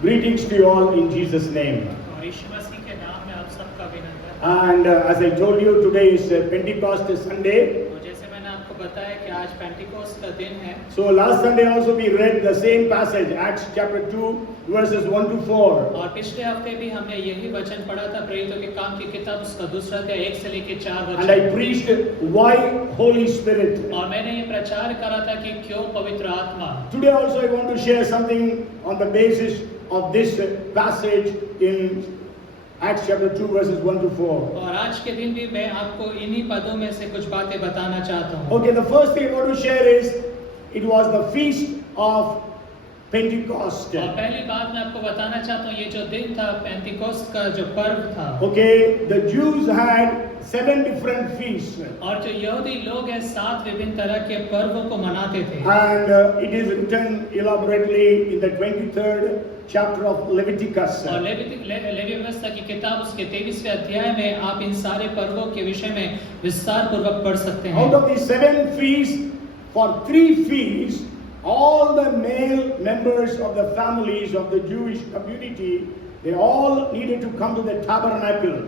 Greetings to you all in Jesus' name. और यीशु मसीह के नाम में आप सबका अभिनंदन। And as I told you, today is Pentecost Sunday. और जैसे मैंने आपको बताया कि आज पेंटिकोस्ट का दिन है। So last Sunday also we read the same passage, Acts chapter 2, verses 1 to 4. और पिछले हफ्ते भी हमने यही वचन पढ़ा था, प्रेरितों के काम की किताब उसका दूसरा अध्याय 1 से लेकर 4 वचन। And I preached why Holy Spirit. और मैंने ये प्रचार करा था कि क्यों पवित्र आत्मा। Today also I want to share something on the basis of this passage in Acts chapter 2 verses 1 to 4. और आज के दिन भी मैं आपको इन्हीं पदों में से कुछ बातें बताना चाहता हूँ। Okay, the first thing I want to share is it was the feast of Pentecost. और पहली बात मैं आपको बताना चाहता हूँ, ये जो दिन था पेंटिकोस्ट का जो पर्व था। Okay, the Jews had 7 different feasts. और जो यहूदी लोग हैं 7 विभिन्न तरह के पर्वों को मनाते थे। And it is written elaborately in the 23rd chapter of Leviticus. और लेवी व्यवस्था की किताब उसके 23वें अध्याय में आप इन सारे पर्वों के विषय में विस्तार पूर्वक पढ़ सकते हैं। Out of these 7 feasts, for 3 feasts, all the male members of the families of the Jewish community, they all needed to come to the tabernacle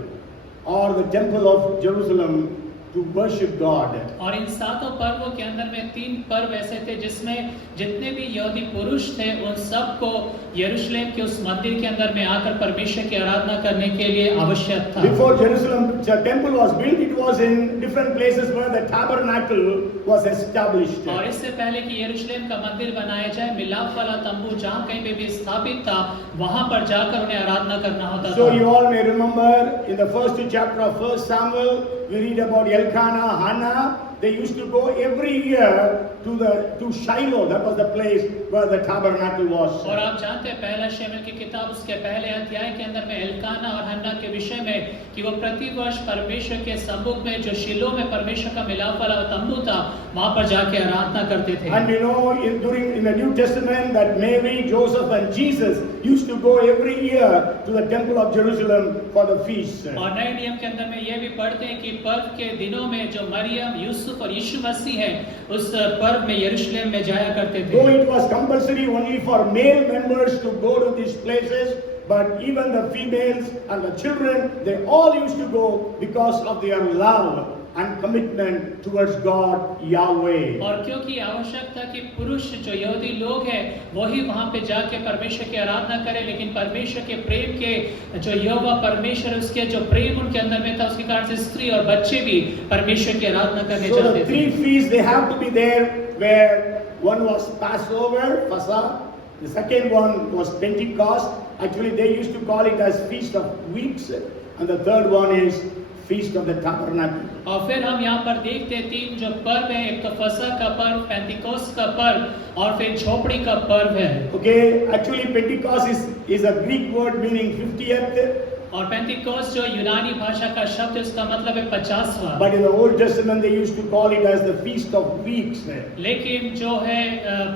or the temple of Jerusalem to worship God. और इन 7 पर्वों के अंदर में 3 पर्व ऐसे थे जिसमें जितने भी यहूदी पुरुष थे उन सबको यरूशलेम के उस मंदिर के अंदर में आकर परमेश्वर की आराधना करने के लिए आवश्यक था। Before Jerusalem the temple was built, it was in different places where the tabernacle was established. और इससे पहले कि यरूशलेम का मंदिर बनाया जाए, मिलाप वाला तंबू जहाँ कहीं पे भी स्थापित था, वहाँ पर जाकर उन्हें आराधना करना होता So था। you all may remember in the first chapter of 1 Samuel, we read about Elkanah, Hannah. They used to go every year to Shiloh. That was the place where the tabernacle was. और आप जानते हैं पहला शमूएल की किताब उसके पहले अध्याय के अंदर में एल्काना और हन्ना के विषय में कि वो प्रति वर्ष परमेश्वर के सम्मुख में जो शिलो में परमेश्वर का मिलाप वाला तंबू था वहां पर जाके आराधना करते थे। And we know in the New Testament that Mary, Joseph and Jesus used to go every year to the temple of Jerusalem for the feast. और नए नियम के अंदर में ये भी पढ़ते हैं कि पर्व के दिनों में जो मरियम, यूसुफ और यीशु मसीह है उस पर्व में यरूशलेम में जाया करते थे। Though it was compulsory only for male members to go to these places, but even the females and the children, they all used to go because of their love and commitment towards God Yahweh. और क्योंकि आवश्यक था कि पुरुष जो यहूदी लोग हैं वही वहां पे जाके परमेश्वर की आराधना करें, लेकिन परमेश्वर के प्रेम के जो यहोवा परमेश्वर उसके जो प्रेम उनके अंदर में था उसके कारण से स्त्री और बच्चे भी परमेश्वर की आराधना करने So चाहते the थे। 3 feasts they have to be there, where one was Passover, Passover. The second one was Pentecost. Actually, they used to call it as Feast of Weeks, and the third one is Feast of the Tabernacle. और फिर हम यहाँ पर देखते हैं 3 जो पर्व है, एक तो फसह का पर्व, पेंटिकोस्ट का पर्व और फिर झोपड़ी का पर्व है। Okay, actually Pentecost is a Greek word meaning 50th. और पेंटिकोस्ट जो यूनानी भाषा का शब्द है उसका मतलब है 50वां। But in the Old Testament they used to call it as the Feast of Weeks. लेकिन जो है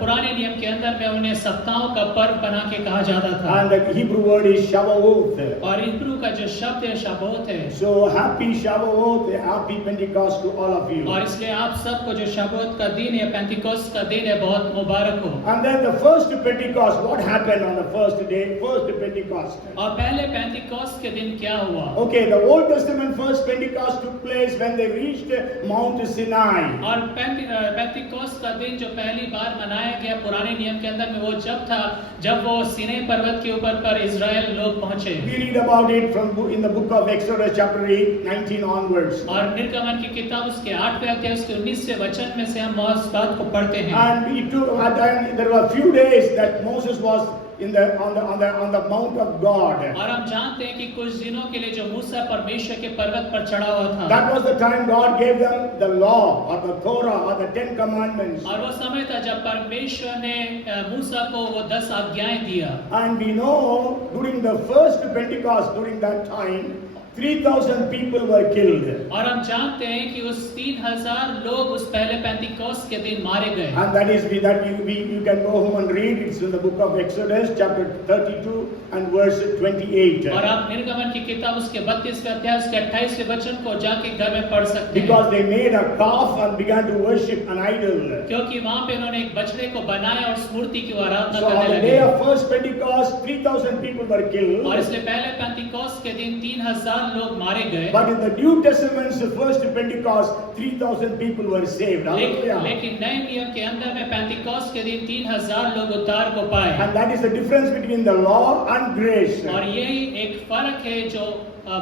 पुराने नियम के अंदर में उन्हें सप्ताहों का पर्व बना के कहा जाता था। And the Hebrew word is Shavuot. और हिब्रू का जो शब्द है शाबोत है। So happy Shavuot, happy Pentecost to all of you. और इसलिए आप सबको जो शाबोत का दिन है, पेंटिकोस्ट का दिन है, बहुत मुबारक हो। And then the first Pentecost, what happened on the first day, first Pentecost? और पहले पेंटिकोस्ट के दिन क्या हुआ? Okay, the Old Testament first Pentecost took place when they reached Mount Sinai. और पेंटिकोस्ट का दिन जो पहली बार मनाया गया पुराने नियम के अंदर में वो जब था जब वो सीनै पर्वत के ऊपर पर इजराइल लोग पहुंचे। We read about it in the book of Exodus chapter 8, 19 onwards. और निर्गमन की किताब उसके 8वें अध्याय उसके 19वें वचन में से हम इस बात को पढ़ते हैं। And it took, and there were few days that Moses was on the mount of God. और हम जानते हैं कि कुछ दिनों के लिए जो मूसा परमेश्वर के पर्वत पर चढ़ा हुआ था। That was the time God gave them the law or the Torah or the 10 commandments. और वो समय था जब परमेश्वर ने मूसा को वो 10 आज्ञाएं दिया। And we know during the first Pentecost, during that time, 3,000 people were killed. और हम जानते हैं कि उस 3,000 लोग उस पहले पेंतिकोस्त के दिन मारे गए। And that is you can go home and read. It's in the book of Exodus, chapter 32 and verse 28. और आप निर्गमन की किताब उसके 32वें अध्याय उसके 28वें वचन को जाके घर में पढ़ सकते हैं। Because they made a calf and began to worship an idol. क्योंकि वहाँ पे उन्होंने एक बछड़े को बनाया और उस मूर्ति की आराधना So on करने the लगे। day of first Pentecost, 3,000 people were killed. और इसलिए पहले पेंतिकोस्त के दिन 3,000 लोग मारे गए। But in the New Testament's first Pentecost, 3,000 people were saved. Hallelujah. लेकिन नए नियम के अंदर में पेंतिकोस्त के दिन 3,000 लोग उद्धार को पाए। And that is the difference between the law and grace. और यही एक फर्क है जो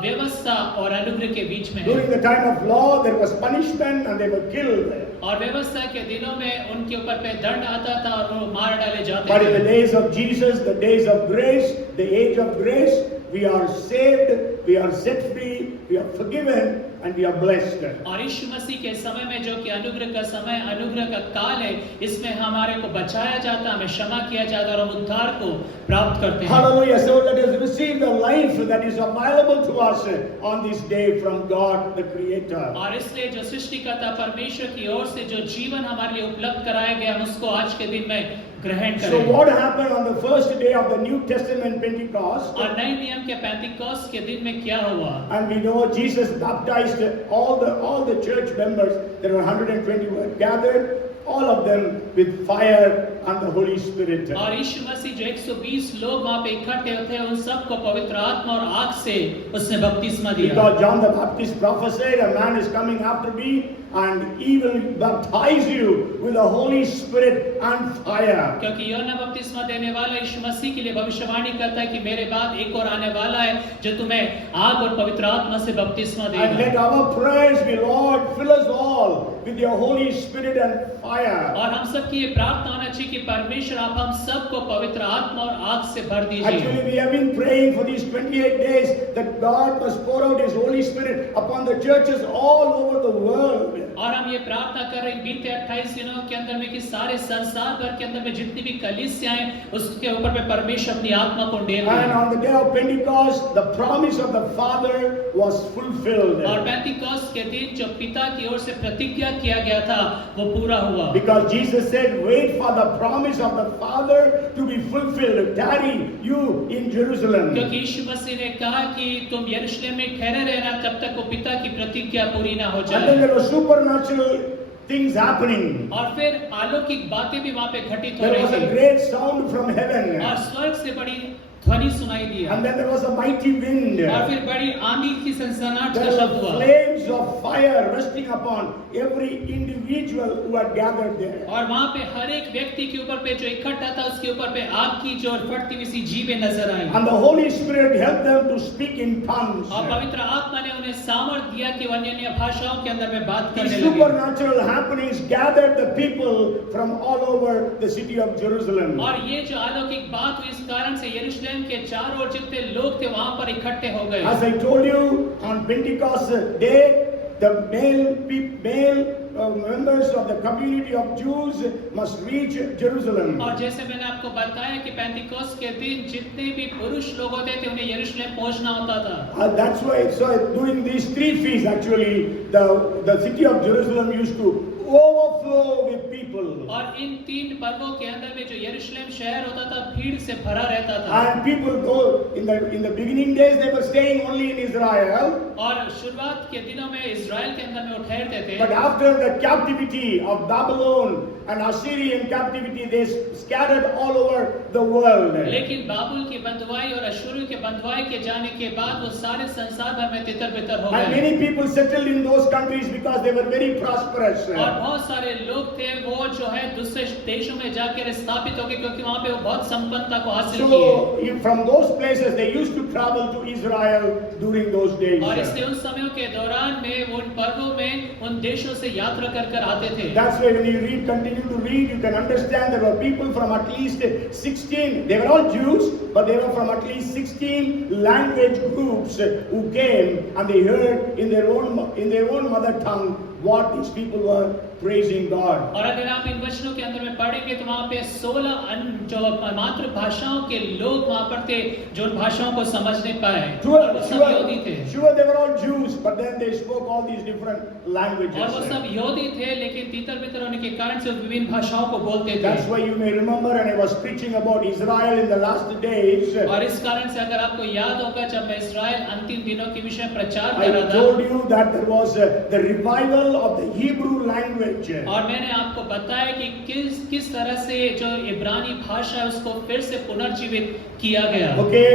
व्यवस्था और अनुग्रह के बीच में है। During the time of law, there was punishment and they were killed. और व्यवस्था के दिनों में उनके ऊपर पे दंड आता था और वो मार डाले जाते But in the थे। days of Jesus, the days of grace, the age of grace, we are saved, we are set free, we are forgiven, and we are blessed. और यीशु मसीह के समय में जो कि अनुग्रह का समय अनुग्रह का काल है, इसमें हमारे को बचाया जाता है, हमें क्षमा किया जाता है और हम उद्धार को प्राप्त करते हैं। Hallelujah. So let us receive the life that is available to us on this day from God the Creator. और इसलिए जो सृष्टिकर्ता परमेश्वर की ओर से जो जीवन हमारे लिए उपलब्ध कराया गया, हम उसको आज के दिन में ग्रहण So करें। what happened on the first day of the New Testament Pentecost? और नए नियम के पेंतिकोस्त के दिन में क्या हुआ? And we know Jesus baptized all the church members. There were 120 were gathered, all of them with fire and the Holy Spirit. और यीशु मसीह जो 120 लोग वहाँ पे इकट्ठे थे, उन सबको पवित्र आत्मा और आग से उसने बपतिस्मा दिया। Because John the Baptist prophesied, a man is coming after me and he will baptize you with the Holy Spirit and fire. क्योंकि यूहन्ना बपतिस्मा देने वाला यीशु मसीह के लिए भविष्यवाणी करता है कि मेरे बाद एक और आने वाला है जो तुम्हें आग और पवित्र आत्मा से बपतिस्मा And let देगा। our prayers be, Lord, fill us all with your Holy Spirit and fire. और हम सब की ये प्रार्थना होना चाहिए कि परमेश्वर आप हम सबको पवित्र आत्मा और आग से भर Actually, दीजिए। we have been praying for these 28 days that God must pour out His Holy Spirit upon the churches all over the world. और हम ये प्रार्थना कर रहे हैं बीते 28 दिनों के अंदर में कि सारे संसार भर के अंदर में जितनी भी कलीसियां हैं उसके ऊपर में परमेश्वर अपनी आत्मा को डेल And दे। on the day of Pentecost, the promise of the Father was fulfilled. और पेंतिकोस्त के दिन जो पिता की ओर से प्रतिज्ञा किया गया था वो पूरा हुआ। Because Jesus said, wait for the promise of the Father to be fulfilled. Tarry you in Jerusalem. क्योंकि यीशु मसीह ने कहा कि तुम यरूशलेम में ठहरे रहना जब तक वो पिता की प्रतिज्ञा पूरी ना हो And then जाए। there were supernatural things happening. और फिर अलौकिक बातें भी वहाँ पे घटित हो There was रही a थी great sound from heaven. और स्वर्ग से बड़ी ध्वनि सुनाई दिया And then there was a mighty wind. और फिर बड़ी आंधी की सनसनाहट का There शब्द were हुआ flames of fire resting upon every individual who had gathered there. और वहाँ पे हर एक व्यक्ति के ऊपर पे जो इकट्ठा था उसके ऊपर पे आग की जो फटती हुई सी जीवें नजर आई And the Holy Spirit helped them to speak in tongues. और पवित्र आत्मा ने उन्हें सामर्थ्य दिया कि वो अन्य भाषाओं के अंदर में बात These करने लगे। supernatural happenings gathered the people from all over the city of Jerusalem. और ये जो अलौकिक बात हुई इस कारण से यरूशलेम के चारों ओर जितने लोग थे वहां पर इकट्ठे हो गए। As I told you, on Pentecost day, the male members of the community of Jews must reach Jerusalem. और जैसे मैंने आपको बताया कि पेंटिकोस्ट के दिन जितने भी पुरुष लोग होते थे उन्हें यरूशलेम पहुंचना होता था। That's why, so during these three feasts, actually, the city of Jerusalem used to overflow with people. और इन तीन पर्वों के अंदर में जो यरूशलेम शहर होता था भीड़ से भरा रहता था। And people go in the beginning days they were staying only in Israel. और शुरुआत के दिनों में इजराइल के अंदर में वो ठहरते थे। But after the captivity of Babylon and Assyrian captivity, they scattered all over the world. लेकिन बाबुल की बंधुआई और अश्शूर के बंधुआई के जाने के बाद वो सारे संसार भर में तितर-बितर हो And गए। many people settled in those countries because they were very prosperous. और बहुत सारे लोग थे वो जो है दूसरे देशों में जाकर स्थापित हो गए क्योंकि वहाँ पे वो बहुत संपन्नता को हासिल किए। So from those places they used to travel to Israel during those days. और इसलिए उन समयों के दौरान में वो उन पर्वों में उन देशों से यात्रा कर आते थे। That's why when you continue to read, you can understand there were people from at least 16. They were all Jews, but they were from at least 16 language groups who came and they heard in their own mother tongue what these people were praising God. और अगर आप इन वचनों के अंदर में पढ़ेंगे तो वहाँ पे 16 जो मातृभाषाओं के लोग वहाँ पर थे जो उन भाषाओं को समझ नहीं पाए और वो सब यहूदी थे Sure, they were all Jews, but then they spoke all these different languages. और वो सब यहूदी थे लेकिन तीतर बितर होने के कारण से विभिन्न भाषाओं को बोलते थे That's why you may remember, and I was preaching about Israel in the last days. और इस कारण से अगर आपको याद होगा जब मैं इस्राएल अंतिम दिनों के विषय में प्रचार I कर रहा told था you that there was the revival of the Hebrew language. और मैंने आपको बताया कि किस तरह से जो इब्रानी भाषा है उसको फिर से पुनर्जीवित किया गया Okay,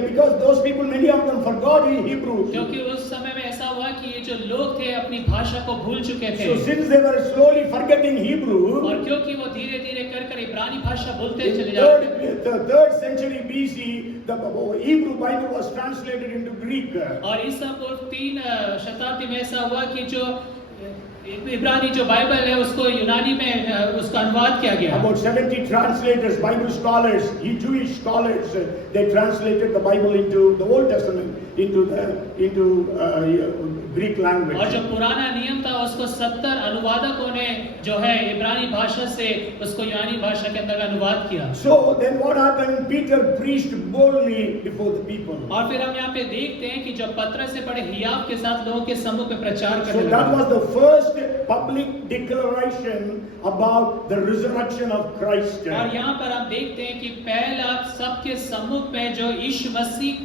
because those people, many of them forgot Hebrew. क्योंकि उस समय में ऐसा हुआ कि ये जो लोग थे अपनी भाषा को भूल चुके थे So since they were slowly forgetting Hebrew, और क्योंकि वो धीरे धीरे कर इब्रानी भाषा भूलते चले जाते थे the 3rd century BC, the Hebrew Bible was translated into Greek. और ईसा पूर्व 3 शताब्दी में ऐसा हुआ कि जो इब्रानी जो बाइबल है उसको यूनानी में उसका अनुवाद किया गया About 70 translators, Bible scholars, Jewish scholars, they translated the Bible into the Old Testament into Greek language. और जो पुराना नियम था उसको 70 अनुवादकों ने जो है इब्रानी भाषा से उसको यूनानी भाषा के अंदर अनुवाद किया So then what happened? Peter preached boldly before the people. और फिर हम यहाँ पे देखते हैं कि जब पतरस से बड़े हियाव के साथ लोगों के समूह में प्रचार So करने that लगा was the first public declaration about the resurrection of Christ. और यहाँ पर हम देखते हैं कि पहला सबके सम्मुख में जो यीशु मसीह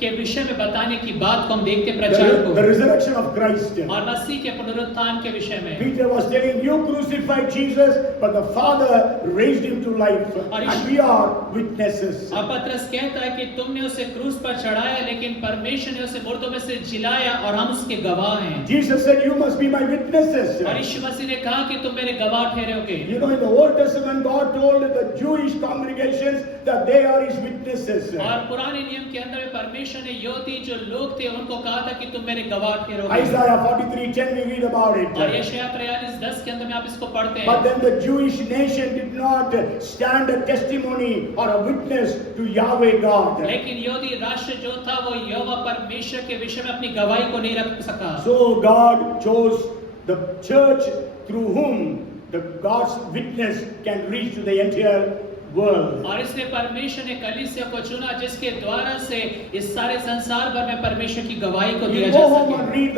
के विषय में बताने की बात को हम देखते हैं प्रचार The को resurrection of Christ. और मसीह के पुनरुत्थान के विषय में Peter was telling, you crucified Jesus, but the Father raised him to life, and we are witnesses. और पतरस कहता है कि तुमने उसे क्रूस पर चढ़ाया लेकिन परमेश्वर ने उसे मुर्दों में से जिलाया और हम उसके गवाह हैं Jesus said, you must be my witnesses. और यीशु मसीह ने कहा कि तुम मेरे गवाह ठहरोगे You know, in the Old Testament, God told the Jewish congregations that they are his witnesses. और पुराने नियम के अंदर में परमेश्वर ने यहूदी जो लोग थे उनको कहा था कि तुम मेरे गवाह ठहरोगे Isaiah 43:10 we read about it. और यशायाह 43:10 के अंदर में आप इसको पढ़ते हैं But then the Jewish nation did not stand a testimony or a witness to Yahweh God. लेकिन यहूदी राष्ट्र जो था वो यहोवा परमेश्वर के विषय में अपनी गवाही को नहीं रख सका So God chose the church through whom the God's witness can reach to the entire world. और इसलिए परमेश्वर ने कलीसिया को चुना जिसके द्वारा से इस सारे संसार भर में परमेश्वर की गवाही को दिया You जा go home सके and read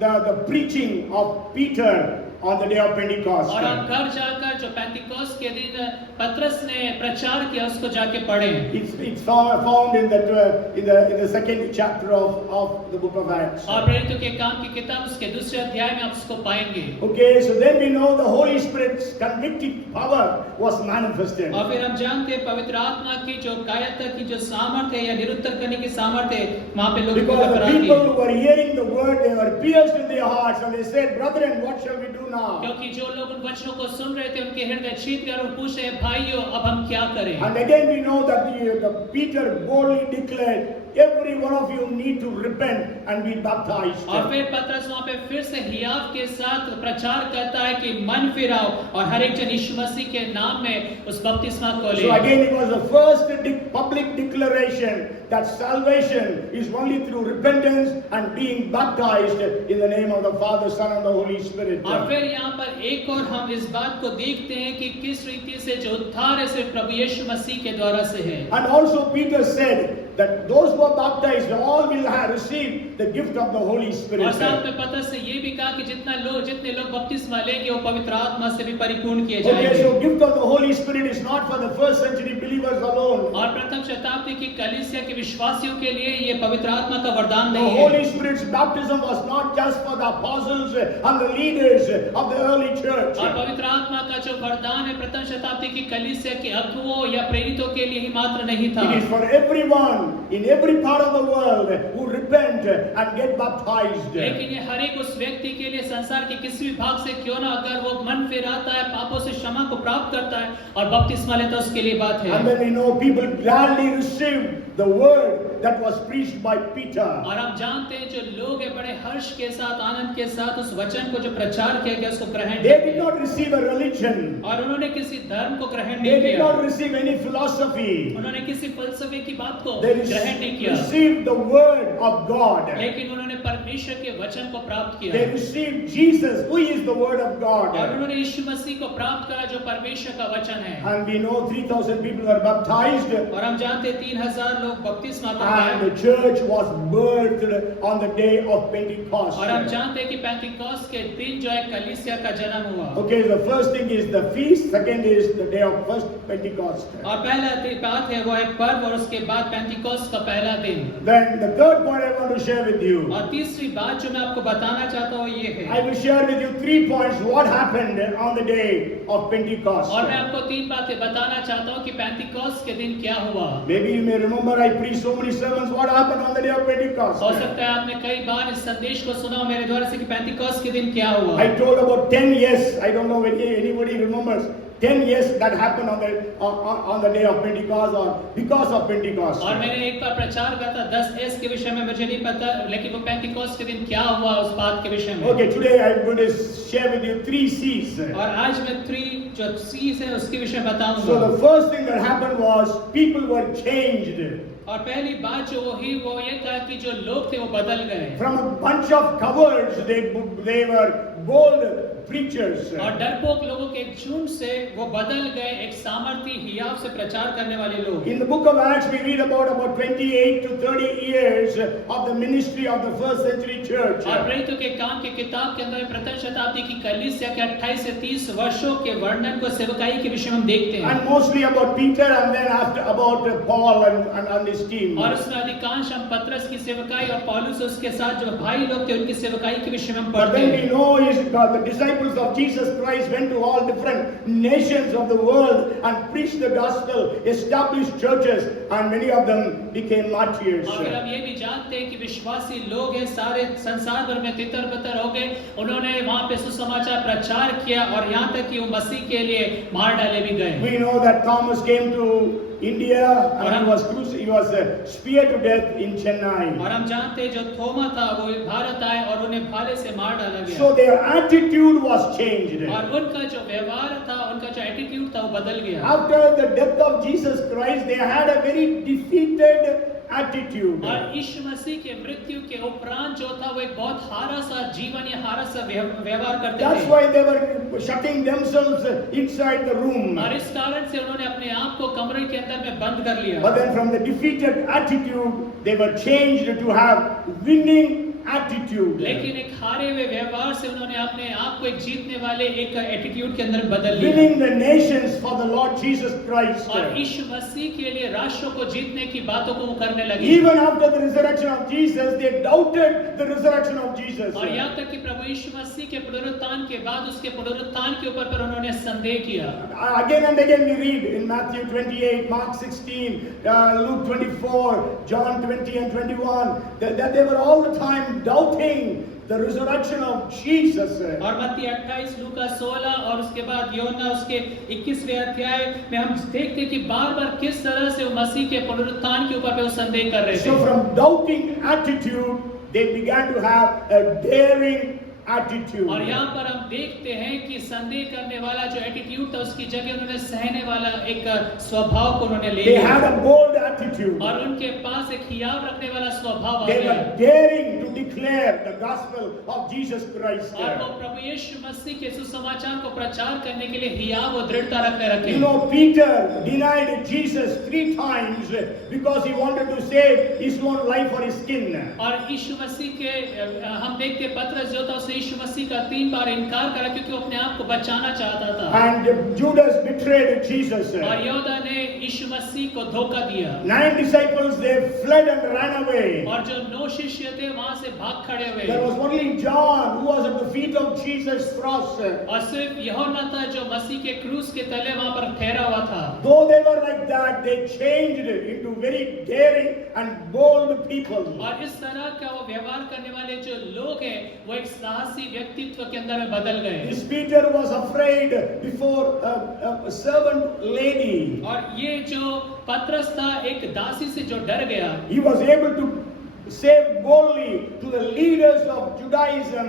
the preaching of Peter on the day of Pentecost. और आप घर जाकर जो पेंटिकोस्ट के दिन पतरस ने प्रचार किया उसको जाके पढ़ें It's found in the second chapter of the book of Acts. और प्रेरितों के काम की किताब उसके दूसरे अध्याय में आप उसको पाएंगे Okay, so then we know the Holy Spirit's convicting power was manifested. और फिर हम जानते हैं पवित्र आत्मा की जो कायरता की जो सामर्थ्य है या निरुत्तर करने की सामर्थ्य है वहाँ पे लोगों को Because the कराती people है who were hearing the word, they were pierced in their hearts, and they said, "Brethren, what shall we do now?" क्योंकि जो लोग उन वचनों को सुन रहे थे उनके हृदय चीत कर और पूछ रहे भाइयों अब हम क्या करें And again we know that the Peter boldly declared, every one of you need to repent and be baptized. और फिर पतरस वहाँ पे फिर से हियाव के साथ प्रचार करता है कि मन फिराओ और हर एक जन यीशु मसीह के नाम में उस बपतिस्मा को ले So again it was the first public declaration that salvation is only through repentance and being baptized in the name of the Father, Son and the Holy Spirit. और फिर यहाँ पर एक और हम इस बात को देखते हैं कि किस रीति से जो उद्धार है सिर्फ प्रभु यीशु मसीह के द्वारा से है And also Peter said that those who are baptized all will have received the gift of the Holy Spirit. और साथ में पतरस ने ये भी कहा कि जितने लोग बपतिस्मा लेंगे वो पवित्र आत्मा से भी परिपूर्ण किए Okay, जाएंगे so gift of the Holy Spirit is not for the first century believers alone. और प्रथम शताब्दी की कलीसिया के विश्वासियों के लिए ये पवित्र आत्मा का वरदान The नहीं है Holy Spirit's baptism was not just for the apostles and the leaders of the early church. और पवित्र आत्मा का जो वरदान है प्रथम शताब्दी की कलीसिया के अगुओं या प्रेरितों के लिए ही मात्र नहीं था It is for everyone in every part of the world who repent and get baptized. लेकिन ये हर एक उस व्यक्ति के लिए संसार के किसी भी भाग से क्यों ना अगर वो मन फिराता है पापों से क्षमा को प्राप्त करता है और बपतिस्मा लेता है उसके लिए बात है And then we know people gladly received the word that was preached by Peter. और हम जानते हैं जो लोग हैं बड़े हर्ष के साथ आनंद के साथ उस वचन को जो प्रचार किया गया उसको ग्रहण They किया did not receive a religion. और उन्होंने किसी धर्म को ग्रहण They नहीं did किया not receive any philosophy. उन्होंने किसी फलसफे की बात को They ग्रहण नहीं किया, received the word of God. लेकिन उन्होंने परमेश्वर के वचन को प्राप्त किया They received Jesus, who is the word of और God. उन्होंने यीशु मसीह को प्राप्त करा जो परमेश्वर का वचन है। And we know 3,000 people were baptized, और हम जानते हैं 3,000 लोग बपतिस्मा and पाए the church was birthed on the day of Pentecost. और हम जानते हैं कि पेंटिकॉस्ट के दिन जो है कलीसिया का जन्म हुआ। Okay, the first thing is the feast, second is the day of first Pentecost. और पहला बात है वो है पर्व और उसके बाद पेंटिकॉस्ट का पहला दिन। Then the third point I want to share with you. और तीसरी बात जो मैं आपको बताना चाहता हूँ ये I है, will share with you 3 points what happened on the day of Pentecost. और मैं आपको 3 बातें बताना चाहता हूँ कि पेंटिकॉस्ट के दिन क्या हुआ। Maybe you may remember I preached so many sermons what happened on the day of Pentecost. हो सकता है आपने कई बार इस संदेश को सुना हो मेरे द्वारा से कि पेंटिकॉस्ट के दिन क्या हुआ। I told about 10 years. I don't know whether anybody remembers 10 years that happened on the day of Pentecost or because of Pentecost. और मैंने एक बार प्रचार किया था 10 के विषय में, मुझे नहीं पता लेकिन वो पेंटिकॉस्ट के दिन क्या हुआ उस बात के विषय में। Okay, today I'm going to share with you 3 C's. और आज मैं 3 जो C's है उसके विषय में So बताऊंगा। the first thing that happened was people were changed और पहली बात जो हुई वो ये था कि जो लोग थे वो बदल गए। from a bunch of cowards. They were bold preachers. और डरपोक लोगों के एक झुंड से वो बदल गए एक सामर्थी हियाव से प्रचार करने वाले लोग। In the book of Acts we read about 28 to 30 years of the ministry of the first century church. और प्रेरितों के काम की किताब के अंदर प्रथम शताब्दी की कलीसिया के 28 से 30 वर्षों के वर्णन को सेवकाई के विषय में हम देखते हैं। And mostly about Peter and then after about Paul and his team. और उसमें अधिकांश हम पतरस की सेवकाई और पौलुस उसके साथ जो भाई लोग थे उनकी सेवकाई के विषय में हम But पढ़ते then we हैं। know is the disciples of Jesus Christ went to all different nations of the world and preached the gospel, established churches, and many of them became martyrs. और फिर हम ये भी जानते हैं कि विश्वासी लोग हैं सारे संसार भर में तितर-बितर हो गए, उन्होंने वहाँ पे सुसमाचार प्रचार किया और यहाँ तक कि वो मसीह के लिए मार डाले भी गए। We know that Thomas came to India and he was speared to death in Chennai. और हम जानते हैं जो थोमा था वो भारत आए और उन्हें भाले से मार डाला गया। So their attitude was changed. और उनका जो व्यवहार था, उनका जो एटीट्यूड था वो बदल गया। After the death of Jesus Christ, they had a very defeated attitude. और यीशु मसीह के मृत्यु के उपरांत जो था वो एक बहुत हारा सा जीवन या हारा सा व्यवहार करते That's थे। why they were shutting themselves inside the room. और इस कारण से उन्होंने अपने आप को कमरे के अंदर में बंद कर लिया। But then from the defeated attitude, they were changed to have winning attitude. लेकिन एक हारे हुए व्यवहार से उन्होंने अपने आप को एक जीतने वाले एक एटीट्यूड के अंदर बदल लिया। Winning the nations for the Lord Jesus Christ. और यीशु मसीह के लिए राष्ट्रों को जीतने की बातों को वो करने लगे। Even after the resurrection of Jesus, they doubted the resurrection of Jesus. और यहाँ तक कि प्रभु यीशु मसीह के पुनरुत्थान के बाद उसके पुनरुत्थान के ऊपर पर उन्होंने संदेह किया। Again and again we read in Matthew 28, Mark 16, Luke 24, John 20 and 21 that they were all the time doubting the resurrection of Jesus. और मत्ती 28, लूका 16 और उसके बाद योहन्ना उसके 21वें अध्याय में हम देखते हैं कि बार-बार किस तरह से वो मसीह के पुनरुत्थान के ऊपर पे वो संदेह कर रहे थे। So from doubting attitude, they began to have a daring attitude. और यहाँ पर हम देखते हैं कि संदेह करने वाला जो एटीट्यूड था उसकी जगह उन्होंने सहने वाला एक स्वभाव को उन्होंने ले They लिया had a bold attitude. और उनके पास एक हियाव रखने वाला स्वभाव आ They गया were daring to declare the gospel of Jesus Christ. और वो प्रभु यीशु मसीह के सुसमाचार को प्रचार करने के लिए हियाव और दृढ़ता रखने रखे। You know, Peter denied Jesus 3 times because he wanted to save his own life for his skin. और यीशु मसीह के हम देखते हैं पतरस जो था उसने यीशु मसीह का 3 बार इनकार करा क्योंकि वो अपने आप को बचाना चाहता था। And Judas betrayed Jesus. और यहूदा ने यीशु मसीह को धोखा दिया। 9 disciples, they fled and ran away. और जो 9 शिष्य थे वहां से भाग खड़े हुए। There was only John who was at the feet of Jesus' cross. और सिर्फ यूहन्ना था जो मसीह के क्रूस के तले वहां पर ठहरा हुआ था। Though they were like that, they changed into very daring and bold people. और इस तरह का वो व्यवहार करने वाले जो लोग हैं वो एक साहसी व्यक्तित्व के अंदर में बदल गए। This Peter was afraid before a servant lady. और ये जो पतरस था एक दासी से जो डर गया। He was able to say boldly to the leaders of Judaism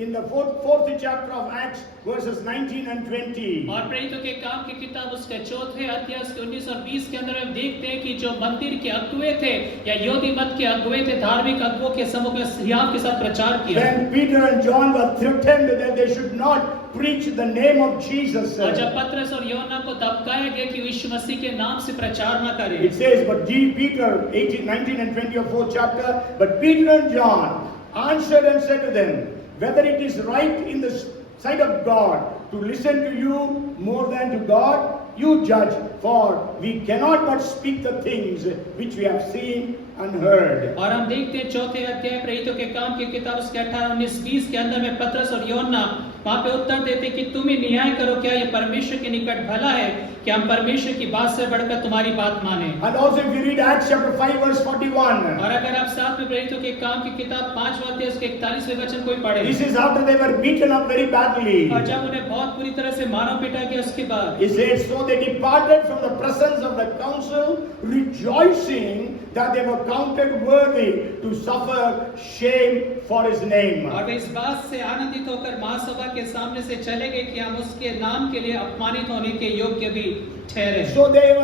in the fourth chapter of Acts, verses 19 and 20. और प्रेरितों के काम की किताब उसके चौथे अध्याय उसके 19 और 20 के अंदर हम देखते हैं कि जो मंदिर के अगुवे थे या यहूदी मत के अगुवे थे, धार्मिक अगुवों के समूह में हियाव के साथ प्रचार किया। When Peter and John were threatened that they should not preach the name of Jesus, और जब पतरस और यूहन्ना को धमकाया गया कि यीशु मसीह के नाम से प्रचार न करें, it says, but Peter, 18, 19 and 20 of 4th chapter, but Peter and John answered and said to them, whether it is right in the sight of God to listen to you more than to God, you judge, for we cannot but speak the things which we have seen and heard. और हम देखते हैं चौथे अध्याय प्रेरितों के काम की किताब उसके 18, 19, 20 के अंदर में पतरस और यूहन्ना वहां पे उत्तर देते कि तुम ही न्याय करो, क्या ये परमेश्वर के निकट भला है कि हम परमेश्वर की बात से बढ़कर तुम्हारी बात माने। And also if you read Acts chapter 5 verse 41, और अगर आप साथ में प्रेरितों के काम की किताब 5वां अध्याय उसके 41वें वचन कोई पढ़े, this is after they were beaten up very badly. और जब उन्हें बहुत बुरी तरह से मारा पीटा गया उसके बाद, It says, so they departed from the presence of the council, rejoicing that they were counted worthy to suffer shame for his name. और वे इस बात से आनंदित होकर महासभा के सामने से चले गए कि हम उसके नाम के लिए अपमानित होने के योग्य भी ठहरे। So their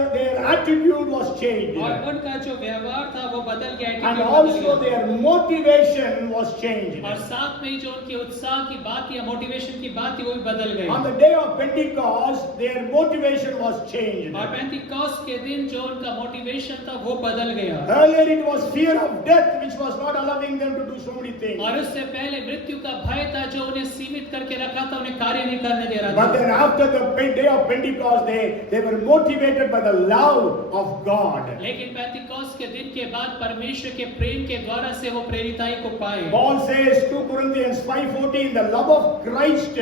attitude was changed. और उनका जो व्यवहार था वो बदल गया, And attitude also बदल गया। their motivation was changed. और साथ में ही जो उनके उत्साह की बात या मोटिवेशन की बात थी वो भी बदल गई। On the day of Pentecost, their motivation was changed. और पेंटिकॉस्ट के दिन जो उनका मोटिवेशन था वो बदल गया। Earlier it was fear of death which was not allowing them to do so many things. और उससे पहले मृत्यु का भय था जो उन्हें सीमित करके रखा था, उन्हें कार्य नहीं करने दे रहा But था। then after the day of Pentecost, they were motivated by the love of God. लेकिन पेंटिकॉस्ट के दिन के बाद परमेश्वर के प्रेम के द्वारा से वो प्रेरिताई को पाए। Paul says 2 Corinthians 5:14, the love of Christ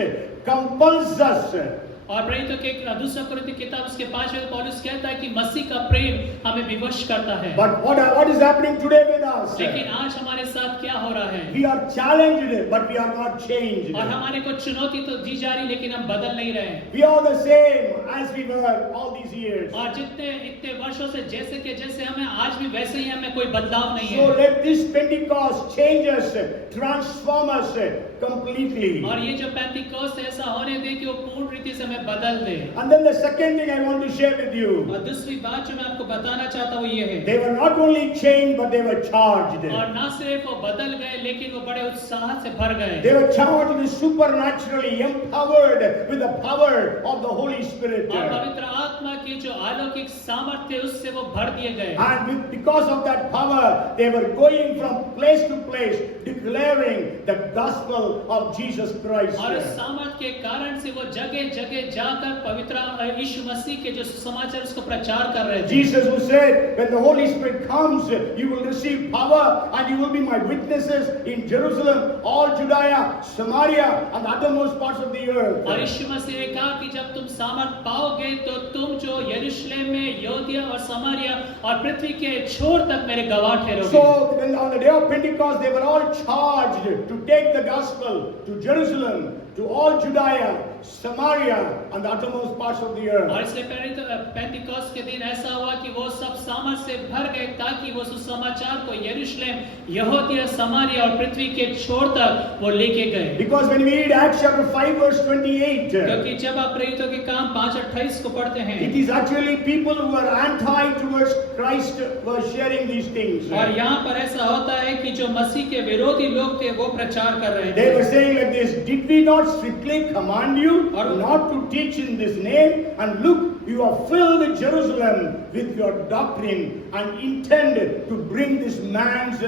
compels us. और प्रेरितों के दूसरा कुरिन्थियों की किताब उसके 5वें पौलुस कहता है कि मसीह का प्रेम हमें विवश करता है। But what is happening today with us? लेकिन आज हमारे साथ क्या हो रहा है? We are challenged, but we are not changed. और हमारे को चुनौती तो दी जा रही लेकिन हम बदल नहीं रहे। We are the same as we were all these years. और इतने वर्षों से जैसे हमें आज भी वैसे ही हमें कोई बदलाव नहीं So है। let this Pentecost change us, transform us completely. और ये जो पेंटिकॉस्ट ऐसा होने दे कि वो पूर्ण रीति से हमें बदल दे। And then the second thing I want to share with you. और दूसरी बात जो मैं आपको बताना चाहता हूँ ये है, They were not only changed, but they were charged. और ना सिर्फ वो बदल गए लेकिन वो बड़े उत्साह से भर गए। They were charged supernaturally, empowered with the power of the Holy Spirit. और पवित्र आत्मा की जो अलौकिक सामर्थ्य उससे वो भर दिए गए। And because of that power, they were going from place to place, declaring the gospel of Jesus Christ. और इस सामर्थ्य के कारण से वो जगह जगह जाकर पवित्र यीशु मसीह के जो समाचार उसको प्रचार कर रहे थे। Jesus who said, when the Holy Spirit comes, you will receive power and you will be my witnesses in Jerusalem, all Judea, Samaria and the uttermost parts of the earth. और यीशु मसीह ने कहा कि जब तुम सामर्थ पाओगे तो तुम जो यरूशलेम में, यहूदिया और समारिया और पृथ्वी के छोर तक मेरे गवाह ठहरोगे। So when on the day of Pentecost, they were all charged to take the gospel to Jerusalem, to all Judea, Samaria and the uttermost parts of the earth. और इससे पहले तो पेंटिकॉस्ट के दिन ऐसा हुआ कि वो सब सामर्थ से भर गए ताकि वो सुसमाचार को यरूशलेम, यहूदिया, समारिया और पृथ्वी के छोर तक वो लेके गए। Because when we read Acts chapter 5 verse 28, क्योंकि जब आप प्रेरितों के काम 5:28 को पढ़ते हैं, it is actually people who are anti towards Christ were sharing these things. और यहाँ पर ऐसा होता है कि जो मसीह के विरोधी लोग थे वो प्रचार कर रहे They थे। were saying like this, did we not strictly command you not to teach in this name? And look, you have filled Jerusalem with your doctrine and intend to bring this man's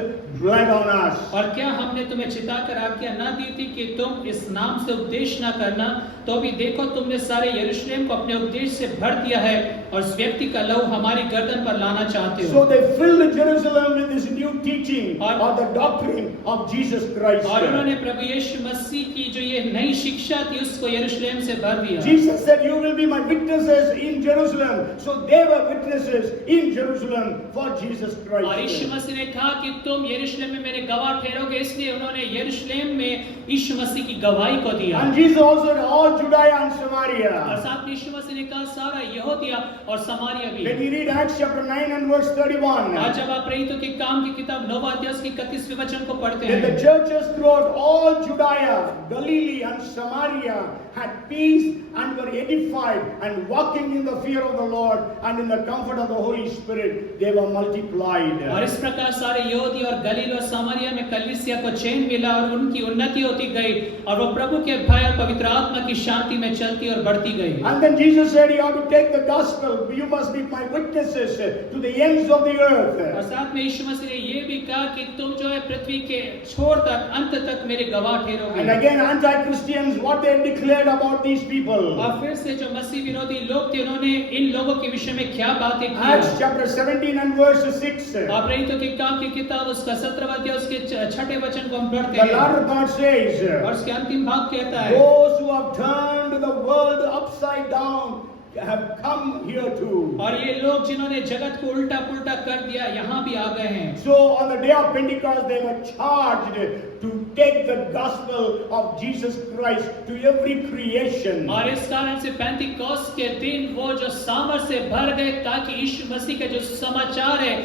blood on us. और क्या हमने तुम्हें चिताकर आज्ञा न दी थी कि तुम इस नाम से उपदेश न करना? तो भी देखो तुमने सारे यरूशलेम को अपने उपदेश से भर दिया है और उस व्यक्ति का लहू हमारी गर्दन पर लाना चाहते हो। So they filled Jerusalem with this new teaching or the doctrine of Jesus Christ. और उन्होंने प्रभु यीशु मसीह की जो ये नई शिक्षा थी उसको यरूशलेम से भर दिया। Jesus said, you will be my witnesses in Jerusalem. So they were witnesses in Jerusalem for Jesus और यीशु Christ. मसीह ने कहा कि तुम यरूशलेम में मेरे गवाह ठहरोगे, इसलिए उन्होंने यरूशलेम में यीशु मसीह की गवाही को दिया। And Jesus also said, all Judea and और Samaria. साथ में यीशु मसीह ने कहा सारा यहूदिया और समारिया भी। When we read Acts chapter 9 and verse 31, आज जब आप प्रेरितों के काम की किताब 9वां अध्याय उसके 31वें वचन को पढ़ते then the हैं, churches throughout all Judea, Galilee and Samaria had peace and were edified and walking in the fear of the Lord and in the comfort of the Holy Spirit, they were multiplied. और इस प्रकार सारे यहूदी और गलील और सामरिया में कलीसिया को चैन मिला और उनकी उन्नति होती गई और वो प्रभु के भय और पवित्र आत्मा की शांति में चलती और बढ़ती गई। And then Jesus said, you have to take the gospel, you must be my witnesses to the ends of the और earth. साथ में यीशु मसीह ने ये भी कहा कि तुम जो है पृथ्वी के छोर तक अंत तक मेरे गवाह And ठहरोगे। again, anti-Christians, what they declared about these people. और फिर से जो मसीह विरोधी लोग थे उन्होंने इन लोगों के विषय में क्या बातें की। Acts chapter 17 and verse 6. और प्रेरितों के काम की किताब उसका 17वां अध्याय उसके 6ठे वचन को हम पढ़ते The हैं latter part says, और उसके अंतिम भाग कहता है, those who have turned the world upside down have come here too. और ये लोग जिन्होंने जगत को उल्टा पुल्टा कर दिया यहाँ भी आ गए हैं। So on the day of Pentecost, they were charged to take the gospel of Jesus Christ to every creation. और इस कारण से पेंतिकोस्त के दिन वो जो सामर्थ से भर गए ताकि यीशु मसीह का जो समाचार है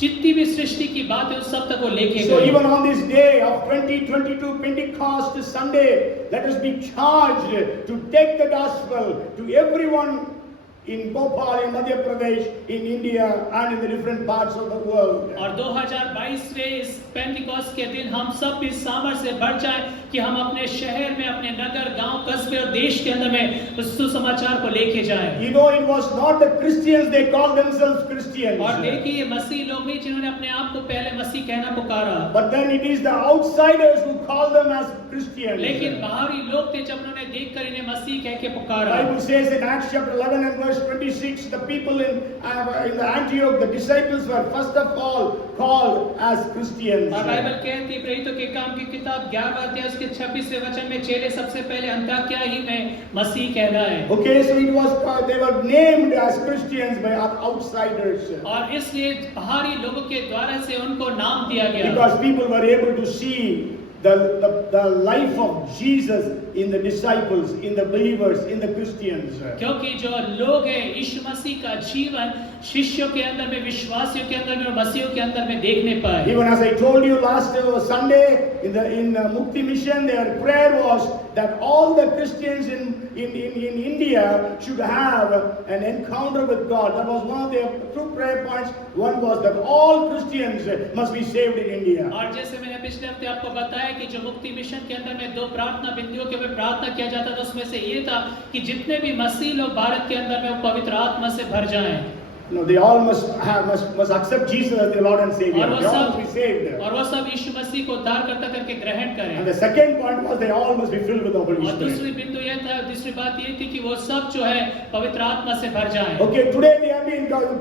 जितनी भी सृष्टि की बात है उस सब तक वो लेके So गए। even on this day of 2022 Pentecost Sunday, let us be charged to take the gospel to everyone in Bhopal, in Madhya Pradesh, in India, and in the different parts of the world. और 2022 में इस पेंतिकोस्त के दिन हम सब भी सामर्थ से बढ़ जाएं कि हम अपने शहर में, अपने नगर, गांव, कस्बे और देश के अंदर में उस सुसमाचार को लेके जाएं। You know, it was not the Christians, they called themselves Christians. और देखिए ये मसीह लोग नहीं जिन्होंने अपने आप को पहले मसीह कहना पुकारा, But then it is the outsiders who call them as Christians. लेकिन बाहरी लोग थे जब उन्होंने देखकर इन्हें मसीह कह के पुकारा। Bible says in Acts chapter 11 and verse 26, the people in the Antioch, the disciples were first of all called as Christians. और बाइबल कहती है प्रेरितों के काम की किताब 11वां अध्याय उसके 26वें वचन में चेले सबसे पहले अंताकिया ही में मसीह कहलाए। Okay, so it was they were named as Christians by outsiders और इसलिए बाहरी लोगों के द्वारा से उनको नाम दिया गया। because people were able to see the life of Jesus in the disciples, in the believers, in the Christians. क्योंकि जो लोग हैं यीशु मसीह का जीवन शिष्यों के अंदर में, विश्वासियों के अंदर में और मसीहों के अंदर में देखने पाए। Even as I told you last Sunday in Mukti Mission, their prayer was that all the Christians in India should have an encounter with God. That was one of their two prayer points. One was that all Christians must be saved in India. और जैसे मैंने पिछले हफ्ते आपको बताया कि जो मुक्ति मिशन के अंदर में दो प्रार्थना बिंदुओं के ऊपर प्रार्थना किया जाता था उसमें से ये था कि जितने भी मसीह लोग भारत के अंदर में वो पवित्र आत्मा से भर जाएं। No, they all must accept Jesus as their Lord and Savior. और They all must be saved. वो सब यीशु मसीह को उद्धारकर्ता करके ग्रहण करें। And the second point was they all must be filled with the Holy और दूसरी Spirit. बिंदु ये था, दूसरी बात ये थी कि वो सब जो है पवित्र आत्मा से भर जाएं। Okay, today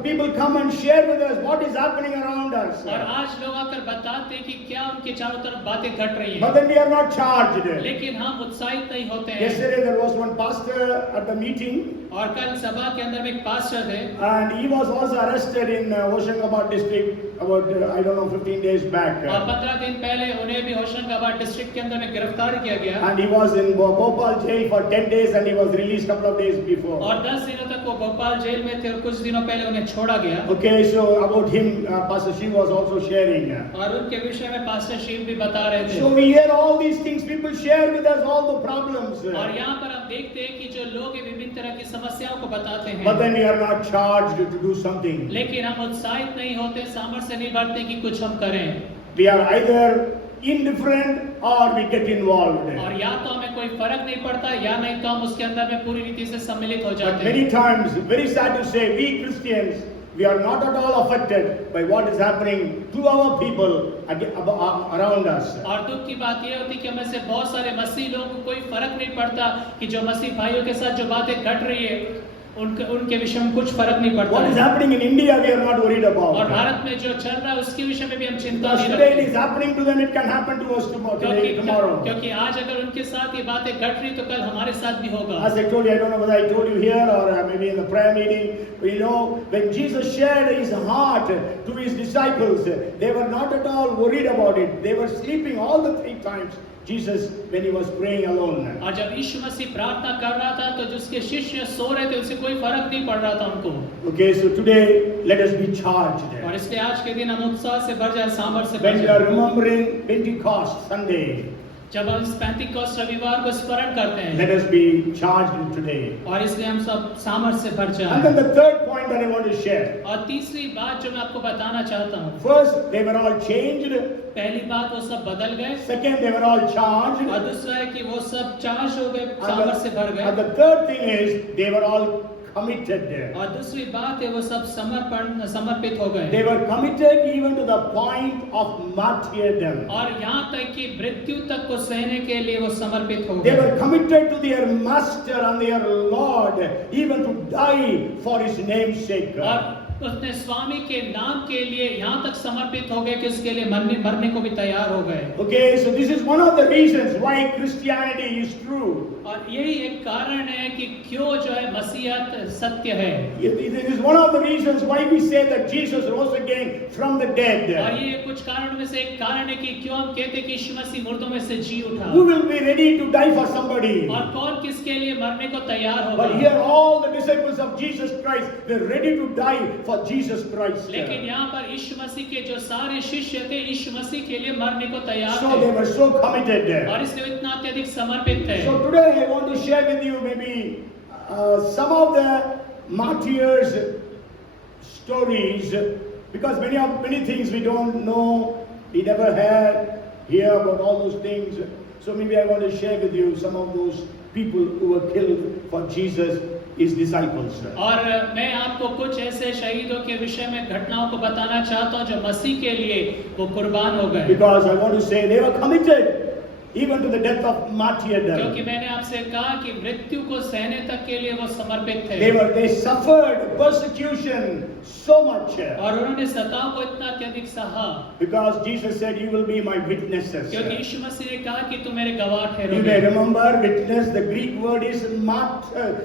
people come and share with us what is happening around us. और आज लोग आकर बताते हैं कि क्या उनके चारों तरफ बातें घट रही But हैं, then we are not charged. लेकिन हम उत्साहित नहीं होते हैं। Yesterday there was one pastor at the meeting और कल सभा के अंदर में एक पास्टर थे and he was also arrested in Hoshangabad district about I don't know 15 days back. और 15 दिन पहले उन्हें भी होशंगाबाद डिस्ट्रिक्ट के अंदर में गिरफ्तार किया गया And he was in Bhopal jail for 10 days and he was released couple of days before. और 10 दिनों तक वो भोपाल जेल में थे और कुछ दिनों पहले उन्हें छोड़ा गया। Okay, so about him, Pastor Shiv was also sharing. और उनके विषय में पास्टर शिव भी बता रहे थे। So we hear all these things. People share with us all the problems. और यहाँ पर हम देखते हैं कि जो लोग हैं विभिन्न तरह की समस्याओं को बताते हैं, But then we are not charged to do something. लेकिन हम उत्साहित नहीं होते, सामर्थ्य नहीं बढ़ते कि कुछ हम करें। We are either indifferent or we get involved. और या तो हमें कोई फर्क नहीं पड़ता या नहीं तो हम उसके अंदर में पूरी रीति से सम्मिलित हो But जाते हैं। many times, very sad to say, we Christians, we are not at all affected by what is happening to our people around us. और दुख की बात यह होती है कि हमें से बहुत सारे मसीह लोगों को कोई फर्क नहीं पड़ता कि जो मसीह भाइयों के साथ जो बातें घट रही है उनके विषय में कुछ फर्क नहीं पड़ता What is है। happening in India, we are not worried और about. भारत में जो चल रहा है उसके विषय में भी हम चिंता Because नहीं today it रखते, is happening to them, it can happen to us tomorrow. क्योंकि आज अगर उनके साथ ये बातें घट रही तो कल हमारे साथ भी होगा। As I told you, I don't know whether I told you here or maybe in the prayer meeting, you know, when Jesus shared his heart to his disciples, they were not at all worried about it. They were sleeping all the 3 times. Jesus, when he was praying alone. और जब यीशु मसीह प्रार्थना कर रहा था तो जिसके शिष्य सो रहे थे उससे कोई फर्क नहीं पड़ रहा था उनको। Okay, so today let us be charged. और इसलिए आज के दिन हम उत्साह से भर जाए, सामर्थ्य से भर When we are जाए। remembering Pentecost Sunday, जब हम इस पेंटिकॉस्ट रविवार को स्मरण करते हैं, let us be charged today. और इसलिए हम सब सामर्थ्य से भर And जाए। then the third point that I want to share. और तीसरी बात जो मैं आपको बताना चाहता हूँ, First, they were all changed. पहली बात वो सब बदल गए, Second, they were all charged. और दूसरा है कि वो सब चार्ज हो गए, And सामर्थ्य से भर and गए, the third thing is they were all committed. और दूसरी बात है वो सब समर्पित हो They गए, were committed even to the point of martyrdom. और यहाँ तक कि मृत्यु तक को सहने के लिए वो समर्पित हो They गए, were committed to their master and their Lord, even to die for his name's sake. और उसने स्वामी के नाम के लिए यहाँ तक समर्पित हो गए कि उसके लिए मरने को भी तैयार हो गए। Okay, so this is one of the reasons why Christianity is true. और यही एक कारण है कि क्यों जो है मसीहत सत्य है। It is one of the reasons why we say that Jesus rose again from the और dead. ये कुछ कारणों में से एक कारण है कि क्यों हम कहते हैं कि यीशु मसीह मुर्दों में से जी उठा। Who will be ready to die for somebody? और कौन किसके लिए मरने को तैयार But होगा। here all the disciples of Jesus Christ were ready to die for Jesus Christ. लेकिन यहाँ पर यीशु मसीह के जो सारे शिष्य थे यीशु मसीह के लिए मरने को तैयार So they थे, were so committed. और इसलिए इतना अत्यधिक समर्पित थे। So today I want to share with you maybe some of the martyrs' stories, because many things we don't know, we never had hear about all those things. So maybe I want to share with you some of those people who were killed for Jesus, his disciples. और मैं आपको कुछ ऐसे शहीदों के विषय में घटनाओं को बताना चाहता हूँ जो मसीह के लिए वो कुर्बान हो गए, Because I want to say they were committed even to the death of martyrdom. क्योंकि मैंने आपसे कहा कि मृत्यु को सहने तक के लिए वो समर्पित थे, They suffered persecution so much. और उन्होंने सताव को इतना अत्यधिक सहा, Because Jesus said, you will be my witnesses. क्योंकि यीशु मसीह ने कहा कि तुम मेरे गवाह You may ठहरोगे। remember, witness, the Greek word is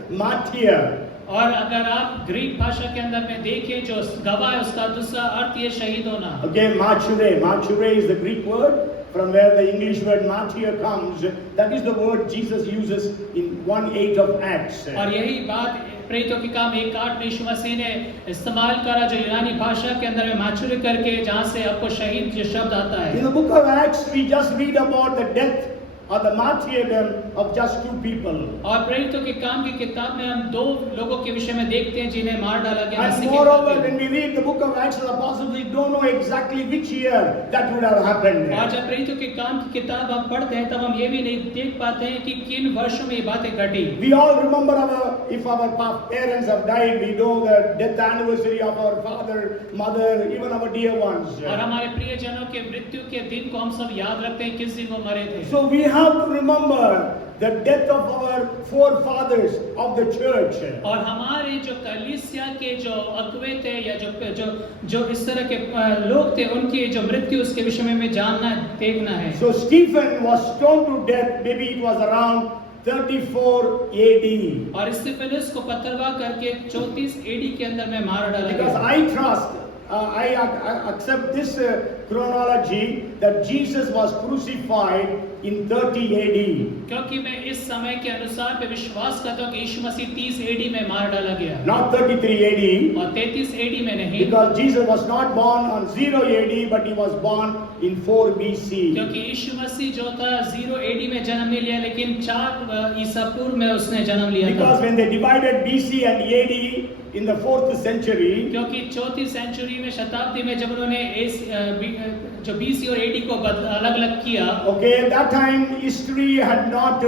martyr. और अगर आप ग्रीक भाषा के अंदर में देखें जो गवाह है उसका दूसरा अर्थ ये शहीद होना। Okay, martyre. Martyre is the Greek word from where the English word martyr comes. That is the word Jesus uses in 1:8 of Acts. और यही बात प्रेरितों के काम 1:8 में यीशु मसीह ने इस्तेमाल करा जो यूनानी भाषा के अंदर में माचुर करके, जहाँ से आपको शहीद ये शब्द आता है। In the book of Acts, we just read about the death or the martyrdom of just 2 people. और प्रेरितों के काम की किताब में हम 2 लोगों के विषय में देखते हैं जिन्हें मार डाला गया। And मसीह के moreover, खातिर। when we read the book of Acts of the Apostles, we don't know exactly which year that would have happened. और जब प्रेरितों के काम की किताब हम पढ़ते हैं तब हम ये भी नहीं देख पाते हैं कि किन वर्षों में ये बातें घटी। We all remember if our parents have died, we know the death anniversary of our father, mother, even our dear ones. और हमारे प्रियजनों के मृत्यु के दिन को हम सब याद रखते हैं किस दिन वो मरे थे। So we have to remember the death of our forefathers of the church. और हमारे जो कलीसिया के जो अगुवे थे या जो इस तरह के लोग थे उनकी जो मृत्यु उसके विषय में हमें जानना देखना है। So Stephen was stoned to death, maybe it was around 34 AD. और स्तिफनुस को पथरवाह करके 34 एडी के अंदर में मार डाला Because गया। I trust, I accept this chronology that Jesus was crucified in 30 AD. क्योंकि मैं इस समय के अनुसार पे विश्वास करता हूँ कि यीशु मसीह 30 एडी में मार डाला गया, Not 33 AD. और 33 एडी में नहीं, Because Jesus was not born on 0 AD, but he was born in 4 BC. क्योंकि यीशु मसीह जो था 0 एडी में जन्म नहीं लिया लेकिन 4 ईसा पूर्व में उसने जन्म लिया था। Because when they divided BC and AD in the 4th century, क्योंकि 4th सेंचुरी में शताब्दी में जब उन्होंने जो बीसी और एडी को अलग अलग किया, okay, at that time history had not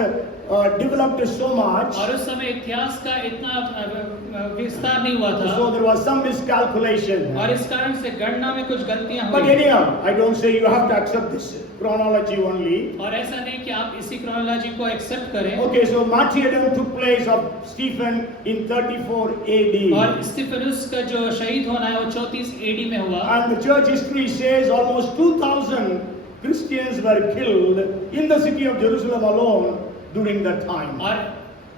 developed so much, और उस समय इतिहास का इतना विस्तार नहीं हुआ था, so there was some miscalculation. और इस कारण से गणना में कुछ गलतियां But हुई। anyhow, I don't say you have to accept this chronology only. और ऐसा नहीं कि आप इसी क्रोनोलॉजी को एक्सेप्ट करें। Okay, so martyrdom took place of Stephen in 34 AD. और स्तिफनुस का जो शहीद होना है वो 34 AD में हुआ। And the church history says almost 2,000 Christians were killed in the city of Jerusalem alone during that time. और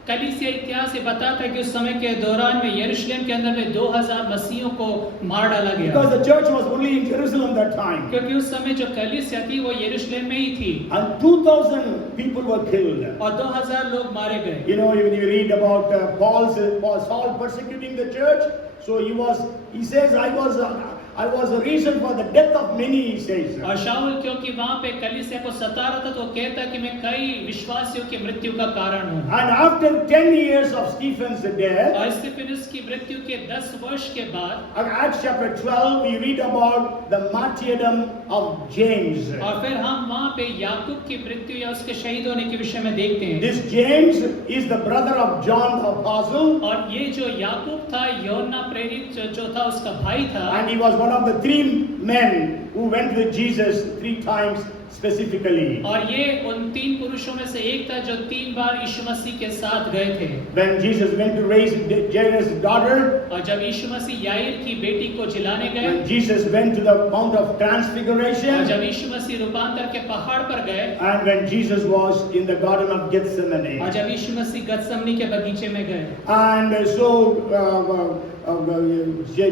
कलीसिया इतिहास ये बताता है कि उस समय के दौरान में यरूशलेम के अंदर में 2000 मसीहों को मार डाला गया। Because the church was only in Jerusalem that time. क्योंकि उस समय जो कलीसिया थी वो यरूशलेम में ही थी। And 2,000 people were killed. और 2000 लोग मारे गए। You know, when you read about Saul persecuting the church, so he says, I was the reason for the death of many, he says. और शाऊल क्योंकि वहाँ पे कलीसिया को सता रहा था तो वो कहता कि मैं कई विश्वासियों की मृत्यु का कारण हूँ। And after 10 years of Stephen's death, और स्तिफनुस की मृत्यु के 10 वर्ष के बाद Acts chapter 12, we read about the martyrdom of James. और फिर हम वहाँ पे याकूब की मृत्यु या उसके शहीद होने के विषय में देखते हैं। This James is the brother of John the Apostle, और ये जो याकूब था यूहन्ना प्रेरित जो था उसका भाई था। and he was one of the 3 men who went with Jesus 3 times specifically. और ये उन 3 पुरुषों में से एक था जो 3 बार यीशु मसीह के साथ गए थे। When Jesus went to raise Jairus' daughter, और जब यीशु मसीह याईर की बेटी को जिलाने गए, when Jesus went to the Mount of और Transfiguration, जब यीशु मसीह रूपांतर के पहाड़ पर गए, and when Jesus was in the Garden of Gethsemane. और जब यीशु मसीह गतसमनी के बगीचे में गए, And so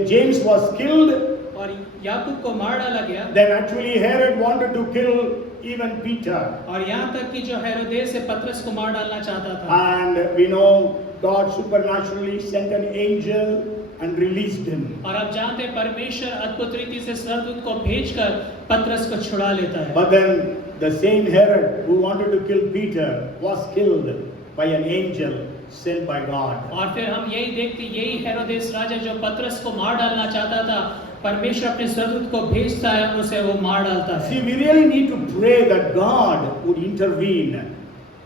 James was killed. और याकूब को मार डाला गया। Then actually Herod wanted to kill even Peter. और यहाँ तक कि जो हेरोदेस से पतरस को मार डालना चाहता था। And we know God supernaturally sent an angel and released him. और आप जानते हैं परमेश्वर अद्भुत रीति से स्वर्गदूत को भेजकर पतरस को छुड़ा लेता है। But then the same Herod who wanted to kill Peter was killed by an angel sent by God. और फिर हम यही देखते, यही हेरोदेस राजा जो पतरस को मार डालना चाहता था, परमेश्वर अपने स्वर्गदूत को भेजता है और उसे वो मार डालता है। See, we really need to pray that God would intervene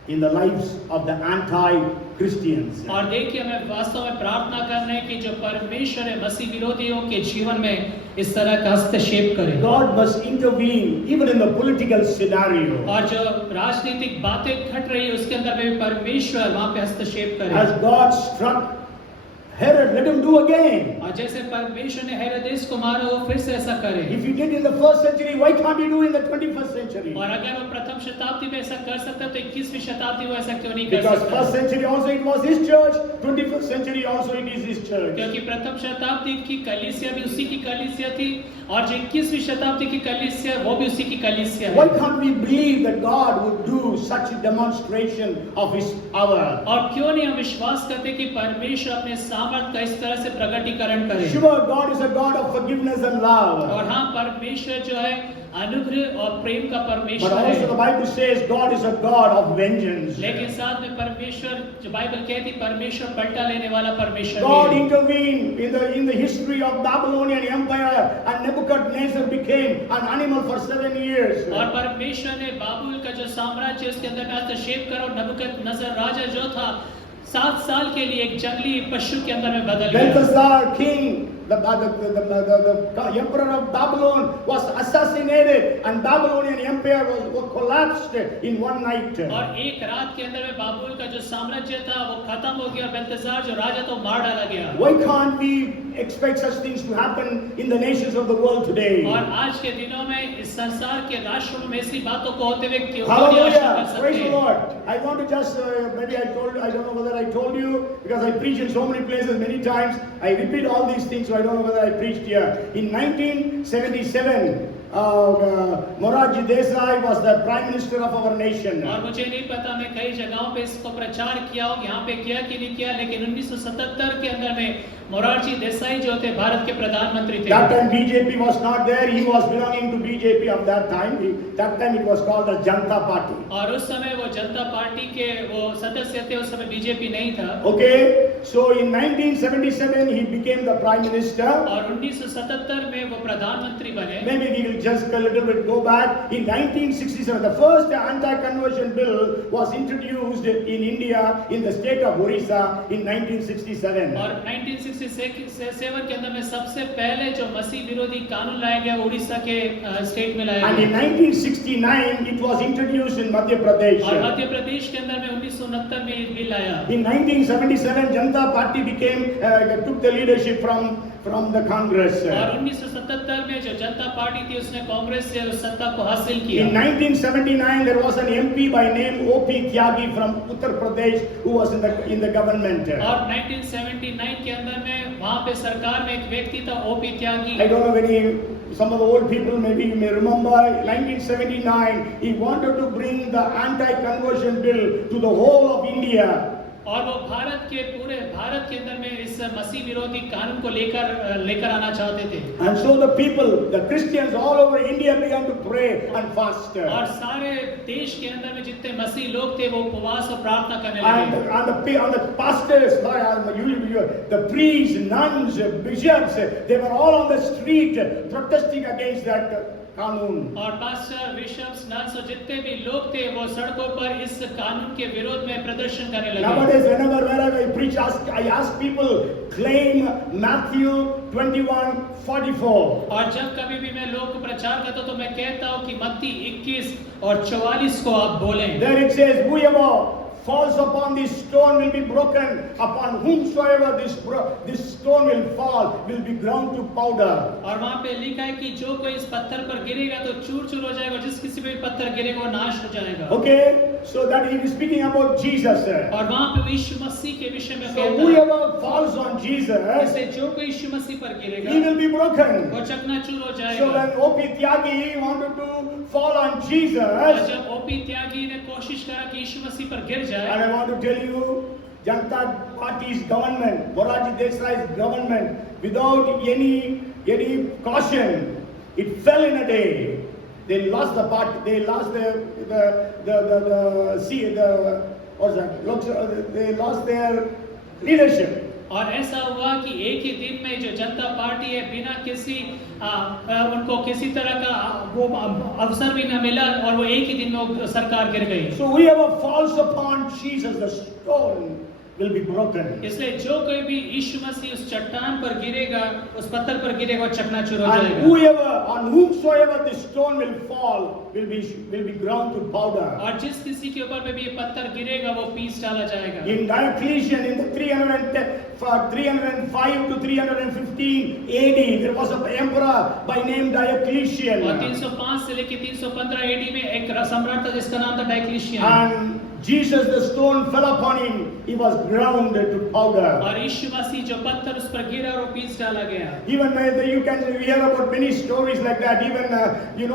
in the lives of the anti-Christians. और देखिए हमें वास्तव में प्रार्थना करना है कि जो परमेश्वर है मसीह विरोधियों के जीवन में इस तरह का हस्तक्षेप करे। God must intervene even in the political scenario. और जो राजनीतिक बातें घट रही है उसके अंदर में भी परमेश्वर वहाँ पे हस्तक्षेप करे। As God struck Herod, let him do again. और जैसे परमेश्वर ने हेरोदेस को मारा वो फिर से ऐसा करे। If he did in the 1st century, why can't he do in the 21st century? और अगर वो प्रथम शताब्दी में ऐसा कर सकता तो 21वीं शताब्दी में ऐसा क्यों नहीं कर Because सकता? 1st century also it was his church, 21st century also it is his church. क्योंकि प्रथम शताब्दी की कलीसिया भी उसी की कलीसिया थी और जो 21वीं शताब्दी की कलीसिया वो भी उसी की कलीसिया Why है। can't we believe that God would do such a demonstration of his power? और क्यों नहीं हम विश्वास करते कि परमेश्वर अपने सामर्थ का इस तरह से प्रकटीकरण करे। Sure, God is a God of forgiveness and love. और हाँ परमेश्वर जो है अनुग्रह और प्रेम का But परमेश्वर also है। the Bible says God is a God of vengeance. लेकिन साथ में परमेश्वर जो बाइबल कहती परमेश्वर पलटा लेने वाला परमेश्वर God भी है। intervened in the history of Babylonian Empire, and Nebuchadnezzar became an animal for 7 years. और परमेश्वर ने बाबुल का जो साम्राज्य उसके अंदर में हस्तक्षेप करा और नबूकदनेस्सर राजा जो था 7 साल के लिए एक जंगली पशु के अंदर में बदल गया। Belshazzar, king, the emperor of Babylon, was assassinated, and Babylonian empire was collapsed in one night. और एक रात के अंदर में बाबुल का जो साम्राज्य था वो खत्म हो गया और बेल्तशार जो राजा था वो मार डाला गया। Why can't we expect such things to happen in the nations of the world today? और आज के दिनों में इस संसार के राष्ट्रों में ऐसी बातों को होते हुए क्यों नहीं आशा कर Hallelujah! सकते? Praise the Lord. I want to just maybe I don't know whether I told you because I preach in so many places many times. I repeat all these things, so I don't know whether I preached here. In 1977, Morarji Desai was the Prime Minister of our nation. और मुझे नहीं पता मैं कई जगहों पे इसको प्रचार किया हो, यहाँ पे किया कि नहीं किया, लेकिन 1977 के अंदर में मोरारजी देसाई जो थे भारत के प्रधानमंत्री थे। That time BJP was not there. He was belonging to BJP of that time. That time it was called the Janata Party. और उस समय वो जनता पार्टी के वो सदस्य थे, उस समय बीजेपी नहीं था। Okay, so in 1977 he became the Prime Minister. और 1977 में वो प्रधानमंत्री बने। Maybe we will just a little bit go back. In 1967, the first anti-conversion bill was introduced in India in the state of Orissa in 1967. और 1967 के अंदर में सबसे पहले जो मसीह विरोधी कानून लाया गया उड़ीसा के स्टेट में लाया And गया। in 1969, it was introduced in Madhya Pradesh. और मध्य प्रदेश के अंदर में 1969 में ये बिल आया। In 1977, Janata Party took the leadership from the Congress. और 1977 में जो जनता पार्टी थी उसने कांग्रेस से उस सत्ता को हासिल किया। In 1979, there was an MP by name O.P. Tyagi from Uttar Pradesh who was in the government. और 1979 के अंदर में वहाँ पे सरकार में एक व्यक्ति था OP Tyagi. I don't know some of the old people maybe you may remember 1979 he wanted to bring the anti-conversion bill to the whole of India. और वो पूरे भारत के अंदर में इस मसीह विरोधी कानून को लेकर आना चाहते थे। And so the people, the Christians all over India began to pray and fast. और सारे देश के अंदर में जितने मसीह लोग थे वो उपवास और प्रार्थना करने लगे। And the pastors, the priests, nuns, bishops, they were all on the street protesting against that कानून। और पास्टर, बिशप्स, नन्स और जितने भी लोग थे वो सड़कों पर इस कानून के विरोध में प्रदर्शन करने लगे। Nowadays, wherever I preach, I ask people claim Matthew 21:44. और जब कभी भी मैं लोग को प्रचार करता हूँ तो मैं कहता हूँ कि मत्ती 21 और 44 को आप बोलें। There it says, whoever falls upon this stone will be broken, upon whomsoever this stone will fall will be ground to powder. और वहाँ पे लिखा है कि जो कोई इस पत्थर पर गिरेगा तो चूर-चूर हो जाएगा, जिस किसी पे भी पत्थर गिरेगा वो नाश हो जाएगा। Okay, so that he is speaking about Jesus. और वहाँ पे यीशु मसीह के विषय में So कहता है। whoever falls on Jesus, इससे जो कोई यीशु मसीह पर गिरेगा he will be broken. वो चकनाचूर हो So जाएगा। when O.P. Tyagi wanted to fall on और Jesus, जब ओपी त्यागी ने कोशिश करा कि यीशु मसीह पर गिर जाए, and I want to tell you, Janata Party's government, Morarji Desai's government, without any caution, it fell in a day. They lost the party. They lost they lost their leadership. और ऐसा हुआ कि एक ही दिन में जो जनता पार्टी है बिना किसी उनको किसी तरह का वो अवसर भी न मिला और वो एक ही दिन में वो सरकार गिर गई। So whoever falls upon Jesus, the stone will be broken. इसलिए जो कोई भी यीशु मसीह उस चट्टान पर गिरेगा, उस पत्थर पर गिरेगा, वो चकनाचूर हो And जाएगा। whoever, on whomsoever the stone will fall, will be ground to powder. और जिस किसी के ऊपर में भी ये पत्थर गिरेगा वो पीस डाला जाएगा। In Diocletian, in the 305 to 315 AD, there was an emperor by name Diocletian. और 305 से लेके 315 एडी में एक सम्राट था जिसका नाम था डायक्लिशियन। And Jesus, the stone fell upon him, he was ground to powder. और यीशु मसीह जो पत्थर उस पर गिरा और वो पीस डाला गया। Even you can hear about many stories like that. Even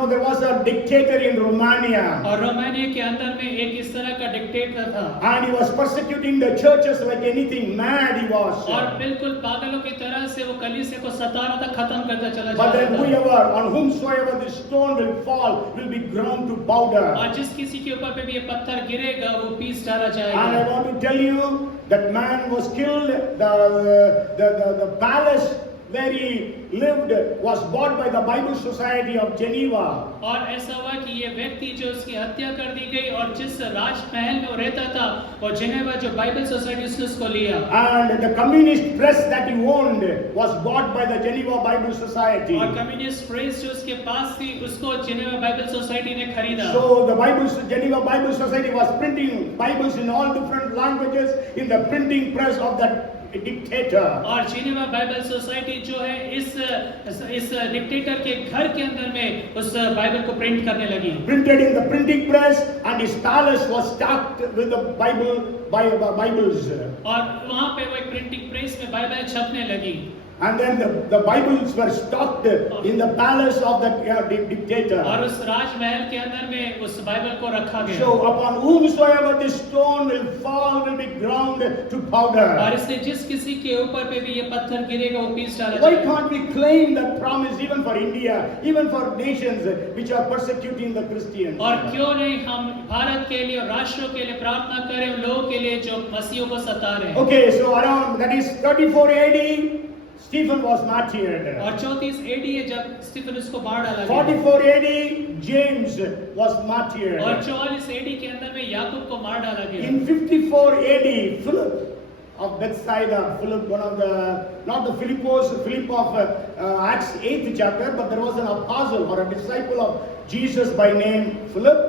there was a dictator in Romania, और रोमानिया के अंदर में एक इस तरह का डिक्टेटर था and he was persecuting the churches like anything. Mad he was. और बिल्कुल पागलों की तरह से वो कलीसिया को सता रहा था, खत्म करता चला जा But then रहा था। whoever, on whomsoever this stone will fall, will be ground to powder. और जिस किसी के ऊपर पे भी ये पत्थर गिरेगा वो पीस डाला And I जाएगा। want to tell you that man was killed. The palace where he lived was bought by the Bible Society of Geneva. और ऐसा हुआ कि ये व्यक्ति जो उसकी हत्या कर दी गई और जिस राजमहल में वो रहता था वो जिनेवा जो बाइबल सोसाइटी से उसको लिया। And the communist press that he owned was bought by the Geneva Bible Society. और कम्युनिस्ट प्रेस जो उसके पास थी उसको जिनेवा बाइबल सोसाइटी ने खरीदा। So the Geneva Bible Society was printing Bibles in all different languages in the printing press of that dictator. और Geneva Bible society जो है इस डिक्टेटर के घर के अंदर में उस बाइबल को प्रिंट करने लगी। Printed in the printing press, and his palace was stocked with the Bibles. और वहाँ पे वो एक प्रिंटिंग प्रेस में बाइबल छपने लगी। And then the Bibles were stocked in the palace of that dictator. और उस राजमहल के अंदर में उस बाइबल को रखा गया। So upon whomsoever this stone will fall will be ground to powder. और इसलिए जिस किसी के ऊपर पे भी ये पत्थर गिरेगा वो पीस डाला Why जाएगा। can't we claim that promise even for India, even for nations which are persecuting the Christians? और क्यों नहीं हम भारत के लिए और राष्ट्रों के लिए प्रार्थना करें उन लोगों के लिए जो मसीहों को सता रहे हैं। Okay, so around that is 34 AD. Stephen was martyred. और 34 AD है जब स्टीफनुस को मार डाला गया। 44 AD, James was martyred. और 44 AD के अंदर में याकूब को मार डाला गया। In 54 AD, Philip of Bethsaida, Philip, one of the, not the Philip of Acts 8th chapter, but there was an apostle or a disciple of Jesus by name Philip.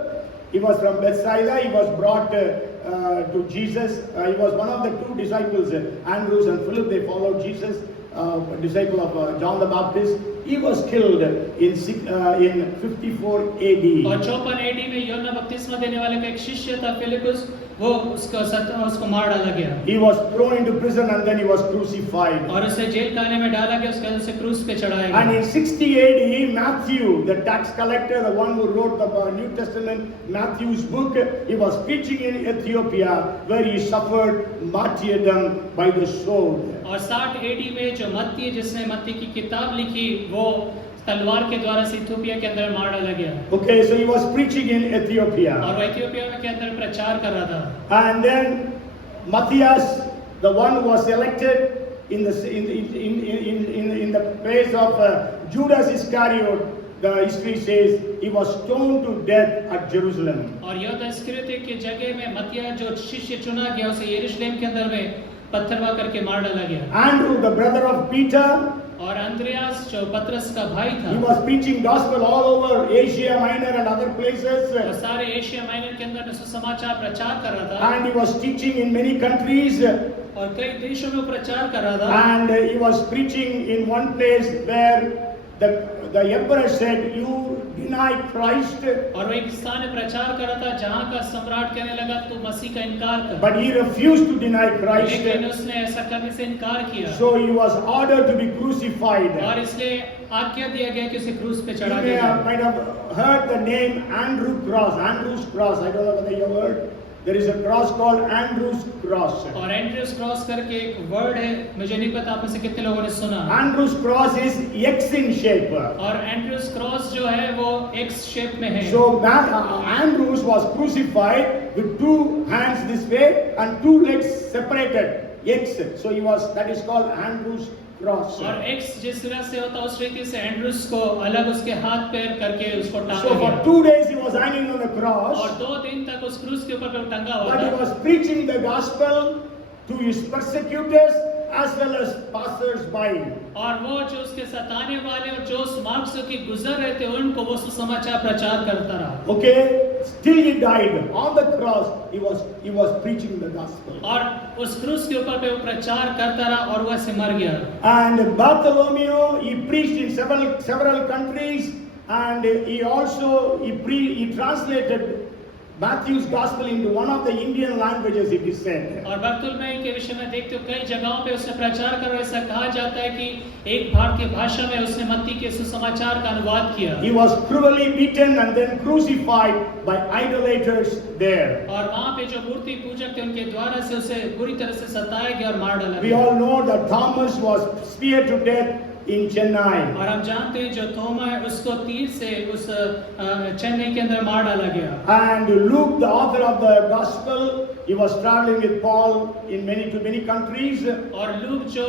He was from Bethsaida. He was brought to Jesus. He was one of the two disciples, Andrews and Philip. They followed Jesus, disciple of John the Baptist. He was killed in 54 AD. और 54 AD में यूहन्ना बपतिस्मा देने वाले का एक शिष्य था फिलिपुस, वो उसको मार डाला गया। He was thrown into prison and then he was crucified. और उसे जेल खाने में डाला गया, उसके बाद उसे क्रूस पे चढ़ाया गया। And in 60 AD, Matthew, the tax collector, the one who wrote the New Testament, Matthew's book, he was preaching in Ethiopia where he suffered martyrdom by the sword. और 60 AD में जो मत्ती, जिसने मत्ती की किताब लिखी, वो तलवार के द्वारा से इथियोपिया के अंदर मार डाला गया। Okay, so he was preaching in Ethiopia. और वो इथियोपिया में के अंदर प्रचार कर रहा था। And then Matthias, the one who was elected in the place of Judas Iscariot, the history says he was stoned to death at Jerusalem. और यहूदा इस्करियोती की जगह में मत्तिया जो शिष्य चुना गया, उसे यरूशलेम के अंदर में पत्थरवा करके मार डाला गया। Andrew, the brother of Peter, और अंद्रयास जो पतरस का भाई था, he was preaching gospel all over Asia Minor and other places. वो सारे एशिया माइनर के अंदर सुसमाचार प्रचार कर रहा था। And he was teaching in many countries. और कई देशों में प्रचार कर रहा था। And he was preaching in one place where the emperor said, "You deny Christ." और वो एक स्थान में प्रचार कर रहा था जहाँ का सम्राट कहने लगा तू मसीह का इनकार कर। But he refused to deny Christ. लेकिन उसने ऐसा करने से इनकार किया। So he was ordered to be crucified. और इसलिए आज्ञा दिया गया कि उसे क्रूस पे You चढ़ा may दिया have might have heard the name Andrew's cross. I don't know whether you have heard. There is a cross called Andrew's cross. और एंड्रयूस क्रॉस करके एक वर्ड है, मुझे नहीं पता आप में से कितने लोगों ने सुना। Andrew's cross is X in shape. और एंड्रयूस क्रॉस जो है वो एक्स शेप में है। So Andrews was crucified with two hands this way and two legs separated. X. So that is called Andrew's cross. और एक्स जिस तरह से होता उस रीति से एंड्रयूस को अलग उसके हाथ पैर करके उसको टांगा So for गया। 2 days he was hanging on the cross. और 2 दिन तक उस क्रूस के ऊपर पे वो टंगा हुआ But he था। was preaching the gospel to his persecutors as well as passers-by. और वो जो उसके सताने वाले और जो उस मार्ग से की गुजर रहे थे उनको वो सुसमाचार प्रचार करता रहा। Okay, till he died on the cross, he was preaching the gospel. और उस क्रूस के ऊपर पे वो प्रचार करता रहा और वो ऐसे मर गया। And Bartholomew, he preached in several countries, and he translated Matthew's gospel into one of the Indian languages, it is said. और बर्तुलमई के विषय में देखते हो कई जगहों पे उसने प्रचार कर, ऐसा कहा जाता है कि एक भारतीय भाषा में उसने मत्ती के सुसमाचार का अनुवाद किया। He was cruelly beaten and then crucified by idolaters there. और वहाँ पे जो मूर्ति पूजक थे उनके द्वारा से उसे बुरी तरह से सताया गया और मार डाला We गया। all know that Thomas was speared to death in Chennai. और हम जानते हैं जो थोमा है उसको तीर से उस चेन्नई के अंदर मार डाला गया। And Luke, the author of the gospel, he was traveling with Paul to many countries. और लूक जो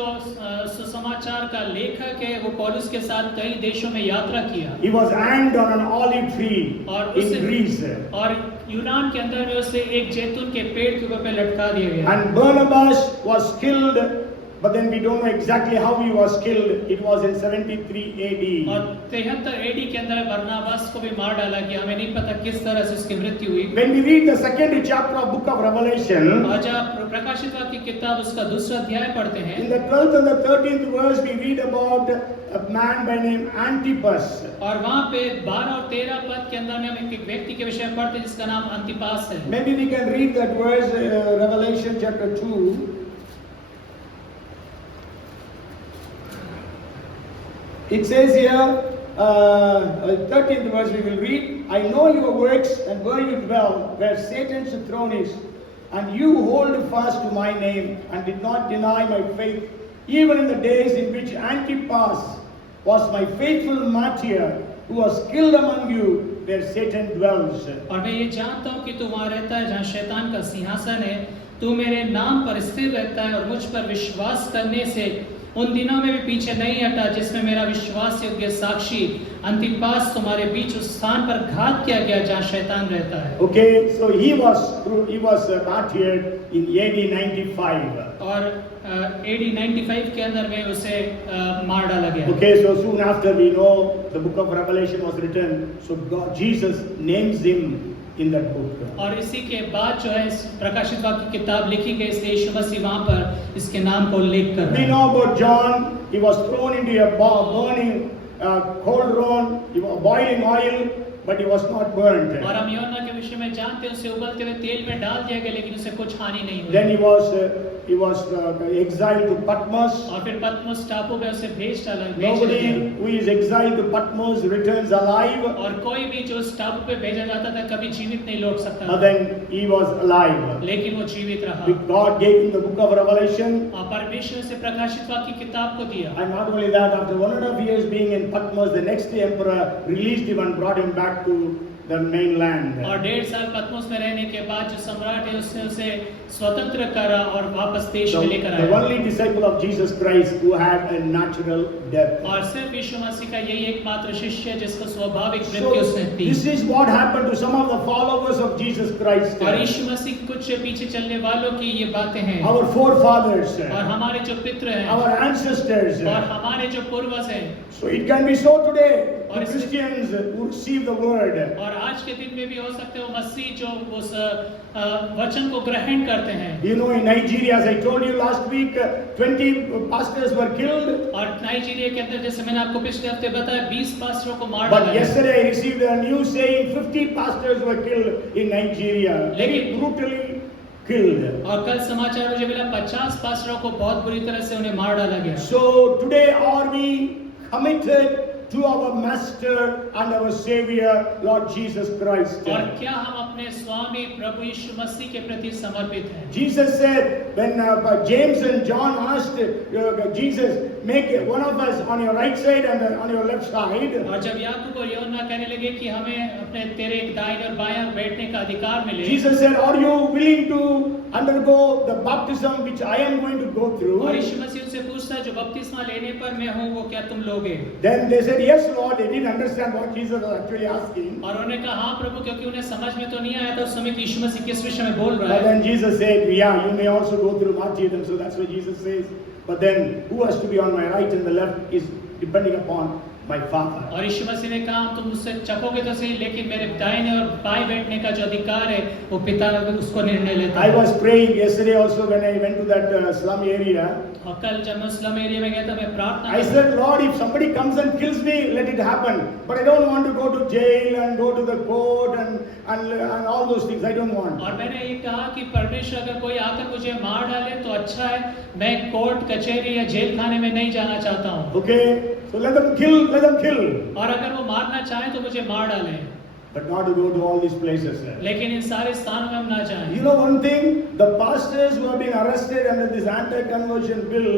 सुसमाचार का लेखक है वो पौलुस के साथ कई देशों में यात्रा किया। He was hanged on an olive tree और in Greece. और यूनान के अंदर में उसे एक जैतून के पेड़ के ऊपर पे लटका दिया गया। And Barnabas was killed, but then we don't know exactly how he was killed. It was in 73 AD. और 73 AD के अंदर बरनबास को भी मार डाला गया। हमें नहीं पता किस तरह से उसकी मृत्यु हुई। When we read the second chapter of book of Revelation, और जब प्रकाशित वाक्य की किताब उसका दूसरा अध्याय पढ़ते हैं, in the 12th and the 13th verse, we read about a man by name Antipas. और वहाँ पे 12 और 13 पद के अंदर में हम एक व्यक्ति के विषय में पढ़ते हैं जिसका नाम अंतिपास है। Maybe we can read that verse, Revelation chapter 2. It says here, 13th verse we will read, I know your works and where you dwell, where Satan's throne is, and you hold fast to my name and did not deny my faith, even in the days in which Antipas was my faithful martyr, who was killed among you, where Satan dwells. और मैं ये जानता हूँ कि तू वहाँ रहता है जहाँ शैतान का सिंहासन है, तू मेरे नाम पर स्थिर रहता है और मुझ पर विश्वास करने से उन दिनों में भी पीछे नहीं हटा जिसमें मेरा विश्वास योग्य साक्षी अंतिपास तुम्हारे बीच उस स्थान पर घात किया गया जहाँ शैतान रहता है। Okay, so he was martyred in AD 95. और AD 95 के अंदर में उसे मार डाला गया। Okay, so soon after we know the book of Revelation was written, so Jesus names him in that book. और इसी के बाद जो है इस प्रकाशित वाक्य की किताब लिखी गई, इसलिए यीशु मसीह वहाँ पर इसके नाम को उल्लेख कर रहा We है। know about John. He was thrown into a burning cauldron, boiling oil, but he was not burnt. और हम यूहन्ना के विषय में जानते हैं, उसे उबलते हुए तेल में डाल दिया गया लेकिन उसे कुछ हानि नहीं हुई। Then he was exiled to Patmos. और फिर पतमोस टापू में उसे भेज दिया Nobody गया। who is exiled to Patmos returns alive. और कोई भी जो उस टापू पे भेजा जाता था कभी जीवित नहीं लौट सकता But then he was alive. लेकिन वो जीवित रहा। God gave him the book of Revelation. और परमेश्वर से प्रकाशित वाक्य की किताब को दिया। And not only that, after 1.5 years being in Patmos, the next emperor released him and brought him back to the mainland. और 1.5 साल पतमोस में रहने के बाद जो सम्राट है उसने उसे स्वतंत्र करा और वापस देश में लेकर The आया। only disciple of Jesus Christ who had a natural death. और सिर्फ यीशु मसीह का यही एकमात्र शिष्य है जिसको स्वाभाविक So मृत्यु उसने दी। this is what happened to some of the followers of Jesus Christ. और यीशु मसीह कुछ पीछे चलने वालों की ये बातें हैं। Our forefathers, और हमारे जो पितृ हैं our ancestors. और हमारे जो पूर्वज हैं। So it can be so today और to Christians who receive the word. और आज के दिन में भी हो सकते हो मसीह जो उस वचन को ग्रहण करते हैं। You know, in Nigeria, as I told you last week, 20 pastors were killed. और नाइजीरिया के अंदर जैसे मैंने आपको पिछले हफ्ते बताया 20 पास्टरों को मार But डाला गया। yesterday I received a news saying 50 pastors were killed in Nigeria. Very brutally killed. और कल समाचार मुझे मिला 50 पास्टरों को बहुत बुरी तरह से उन्हें मार डाला गया। So today are we committed to our Master and our Savior, Lord Jesus Christ? और क्या हम अपने स्वामी प्रभु यीशु मसीह के प्रति समर्पित हैं? Jesus said when James and John asked Jesus, make one of us on your right side and on your left side. और जब याकूब और यूहन्ना कहने लगे कि हमें अपने तेरे एक दाहिने और बाएं ओर बैठने का अधिकार मिले, Jesus said, are you willing to undergo the baptism which I am going to go through? और यीशु मसीह उनसे पूछता जो बपतिस्मा लेने पर मैं हूँ वो क्या तुम लोगे? Then they said, yes Lord. They didn't understand what Jesus was actually asking. और उन्होंने कहा हाँ प्रभु, क्योंकि उन्हें समझ में तो नहीं आया था उस समय कि यीशु मसीह किस विषय में बोल रहा But है। then Jesus said, yeah, you may also go through martyrdom. So that's what Jesus says. But then who has to be on my right and the left is depending upon my Father. और यीशु मसीह ने कहा तुम मुझसे चखोगे तो सही, लेकिन मेरे दाहिने और बाएं बैठने का जो अधिकार है वो पिता उसको निर्णय लेता I है। was praying yesterday also when I went to that slum area. और कल जब मैं स्लम एरिया में गया था मैं प्रार्थना I said, Lord, if somebody comes and kills me, let it happen. But I don't want to go to jail and go to the court and all those things. I don't want. और मैंने ये कहा कि परमेश्वर अगर कोई आकर मुझे मार डाले तो अच्छा है, मैं कोर्ट कचहरी या जेल खाने में नहीं जाना चाहता हूँ। Okay, so let them kill, let them kill. और अगर वो मारना चाहे तो मुझे मार डालें, But not to go to all these places. लेकिन इन सारे स्थानों में हम ना जाएं। You know one thing, the pastors who have been arrested under this anti-conversion bill,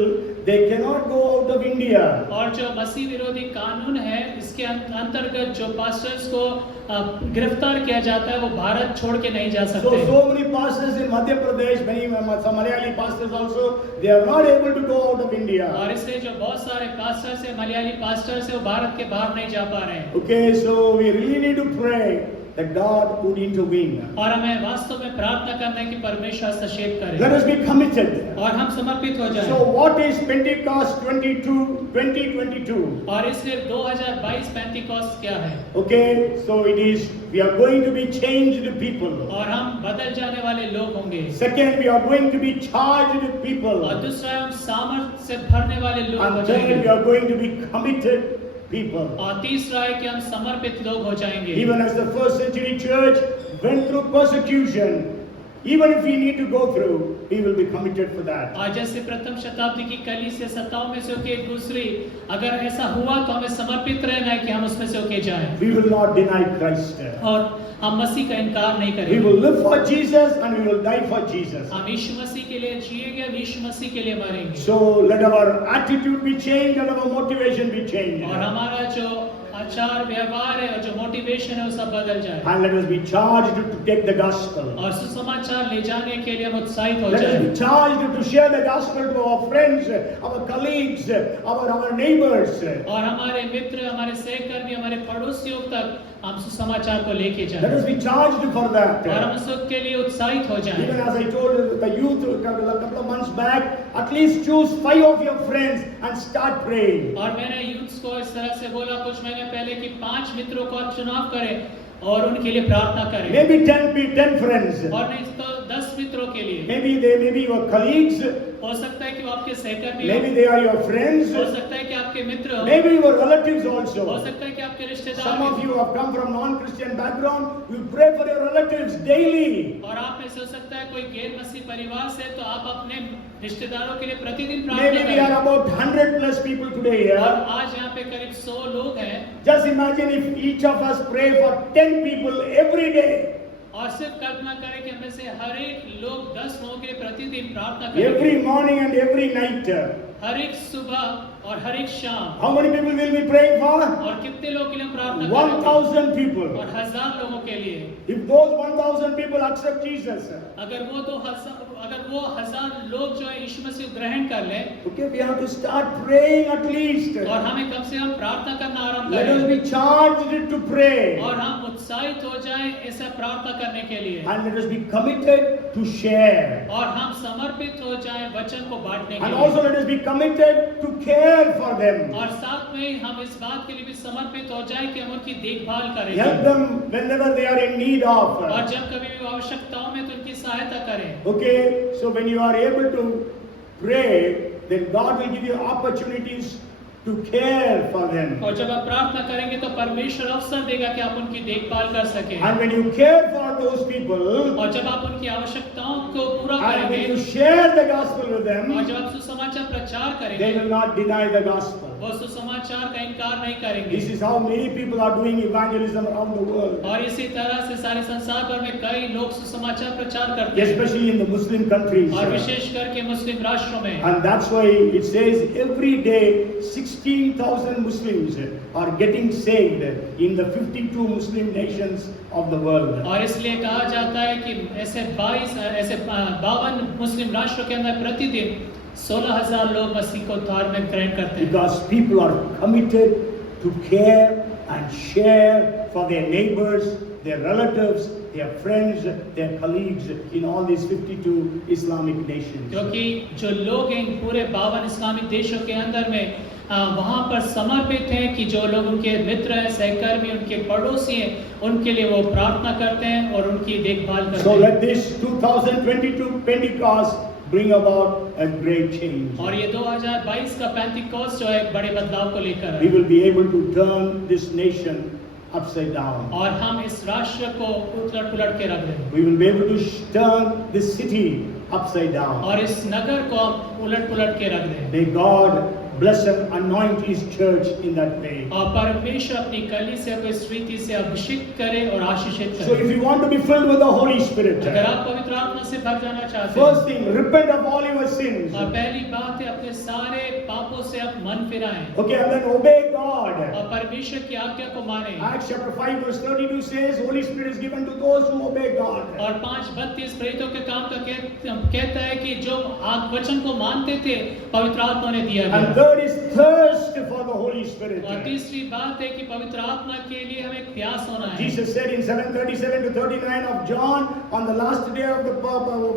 they cannot go out of India. और जो मसीह विरोधी कानून है इसके अंतर्गत जो पास्टर्स को गिरफ्तार किया जाता है वो भारत छोड़ के नहीं जा सकते। So many pastors in Madhya Pradesh, many some Malayali pastors also, they are not able to go out of India. और इसलिए जो बहुत सारे पास्टर्स है, मलयाली पास्टर्स है, वो भारत के बाहर नहीं जा पा रहे हैं। Okay, so we really need to pray that God would intervene. और हमें वास्तव में प्रार्थना करना है कि परमेश्वर हस्तक्षेप करे Let us be committed. और हम समर्पित हो So जाएं। what is Pentecost 2022? और इसलिए 2022 पेंटिकॉस्ट क्या है? Okay, so it is, we are going to be changed people. और हम बदल जाने वाले लोग होंगे। Second, we are going to be charged people. और दूसरा हम सामर्थ्य से भरने वाले लोग हो And third, we जाएंगे। are going to be committed people. और तीसरा है कि हम समर्पित लोग हो जाएंगे। Even as the first century church went through persecution, even if we need to go through, we will be committed for that. और जैसे प्रथम शताब्दी की कलीसिया सत्ताओं में से होके दूसरी, अगर ऐसा हुआ तो हमें समर्पित रहना है कि हम उसमें से होके जाएं। We will not deny Christ. और हम मसीह का इनकार नहीं We करेंगे। will live for Jesus and we will die for Jesus. हम यीशु मसीह के लिए जिएंगे और यीशु मसीह के लिए मरेंगे। So let our attitude be changed and our motivation be changed. और हमारा जो आचार व्यवहार है और जो मोटिवेशन है वो सब बदल जाए And let us be charged to take the gospel. और सुसमाचार ले जाने के लिए हम उत्साहित हो Let us जाए be charged to share the gospel to our friends, our colleagues, our neighbors. और हमारे मित्र, हमारे सहकर्मी, हमारे पड़ोसियों तक हम सुसमाचार को लेके Let जाए us be charged for that. और हम सब के लिए उत्साहित हो जाए। Even as I told the youth a couple of months back, at least choose 5 of your friends and start praying. और मैंने यूथ्स को इस तरह से बोला कुछ महीने पहले कि 5 मित्रों को आप चुनाव करें और उनके लिए प्रार्थना करें Maybe 10 friends. और नहीं तो 10 मित्रों के लिए Maybe they may be your colleagues. हो सकता है कि वो आपके सहकर्मी हो, Maybe they are your friends. हो सकता है कि आपके मित्र हो, Maybe your relatives हो also. सकता है कि आपके रिश्तेदार Some of हो। you have come from non-Christian background. You pray for your relatives daily. और आप में से हो सकता है कोई गैर मसीह परिवार से तो आप अपने रिश्तेदारों के लिए प्रतिदिन प्रार्थना Maybe we are करें about 100 plus people today और here. आज यहाँ पे करीब 100 लोग हैं Just imagine if each of us pray for 10 people every day. और सिर्फ कल्पना करें कि हमें से हर एक लोग 10 लोगों के लिए प्रतिदिन प्रार्थना Every करें morning and every night. हर एक सुबह और हर एक शाम How many people will we pray for? और कितने लोगों के लिए हम प्रार्थना करें 1,000 people. और 1000 लोगों के लिए If those 1,000 people accept Jesus, अगर वो 1000 लोग जो है यीशु मसीह को ग्रहण कर लें okay, we have to start praying at least. और हमें कम से कम प्रार्थना करना आरंभ Let us करें be charged to pray. और हम उत्साहित हो जाएं ऐसा प्रार्थना करने के लिए And let us be committed to share. और हम समर्पित हो जाएं वचन को बांटने के And लिए also let us be committed to care for them. और साथ में ही हम इस बात के लिए भी समर्पित हो जाएं कि हम उनकी देखभाल Help करें them whenever they are in need of. और जब कभी भी आवश्यकताओं में तो उनकी सहायता करें Okay, so when you are able to pray, then God will give you opportunities to care for them. और जब आप प्रार्थना करेंगे तो परमेश्वर अवसर देगा कि आप उनकी देखभाल कर सकें And when you care for those people, और जब आप उनकी आवश्यकताओं को पूरा and when करेंगे you share the gospel with और them, जब आप सुसमाचार प्रचार they करेंगे will not deny the gospel. वो सुसमाचार का इनकार नहीं करेंगे This is how many people are doing evangelism around the world, और इसी तरह से सारे संसार भर में कई लोग सुसमाचार प्रचार करते हैं especially in the Muslim countries. और विशेष करके मुस्लिम राष्ट्रों में And that's why it says every day 16,000 Muslims are getting saved in the 52 Muslim nations of the world. और इसलिए कहा जाता है कि ऐसे 52 मुस्लिम राष्ट्रों के अंदर प्रतिदिन 16,000 लोग मसीह को उद्धार में ग्रहण करते हैं Because people are committed to care and share for their neighbors, their relatives, their friends, their colleagues in all these 52 Islamic nations. क्योंकि जो लोग हैं इन पूरे 52 इस्लामिक देशों के अंदर में वहाँ पर समर्पित हैं कि जो लोग उनके मित्र हैं, सहकर्मी, उनके पड़ोसी हैं, उनके लिए वो प्रार्थना करते हैं और उनकी देखभाल करते So हैं let this 2022 Pentecost bring about a great change. और ये 2022 का पेंटिकॉस्ट जो है एक बड़े बदलाव को लेकर We है will be able to turn this nation upside down. और हम इस राष्ट्र को उलट पुलट के रख दें We will be able to turn this city upside down. और इस नगर को हम उलट पुलट के रख दें May God bless and anoint His church in that way. और परमेश्वर अपनी कलीसिया को इस रीति से अभिषेक करे और आशीषित So करे if you want to be filled with the Holy Spirit, अगर आप पवित्र आत्मा से भर जाना चाहते first हैं thing, repent of all your sins. और पहली बात है अपने सारे पापों से आप मन फिराएं Okay, and then obey God. और परमेश्वर की आज्ञा को माने Acts chapter 5 verse 32 says, Holy Spirit is given to those who obey God. और 5:32 प्रेरितों के काम का कहता है कि जो वचन को मानते थे पवित्र आत्मा ने दिया And गया third is thirst for the Holy Spirit. और तीसरी बात है कि पवित्र आत्मा के लिए हमें प्यास होना है Jesus said in 7:37 to 39 of John, on the last day of the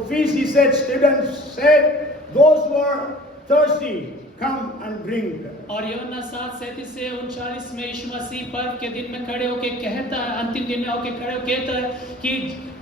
feast, He said, stood and said, those who are thirsty, come and drink. और यूहन्ना 7:37 से 39 में यीशु मसीह पर्व के दिन में खड़े होके कहता है, अंतिम दिन में होके खड़े होके कहता है कि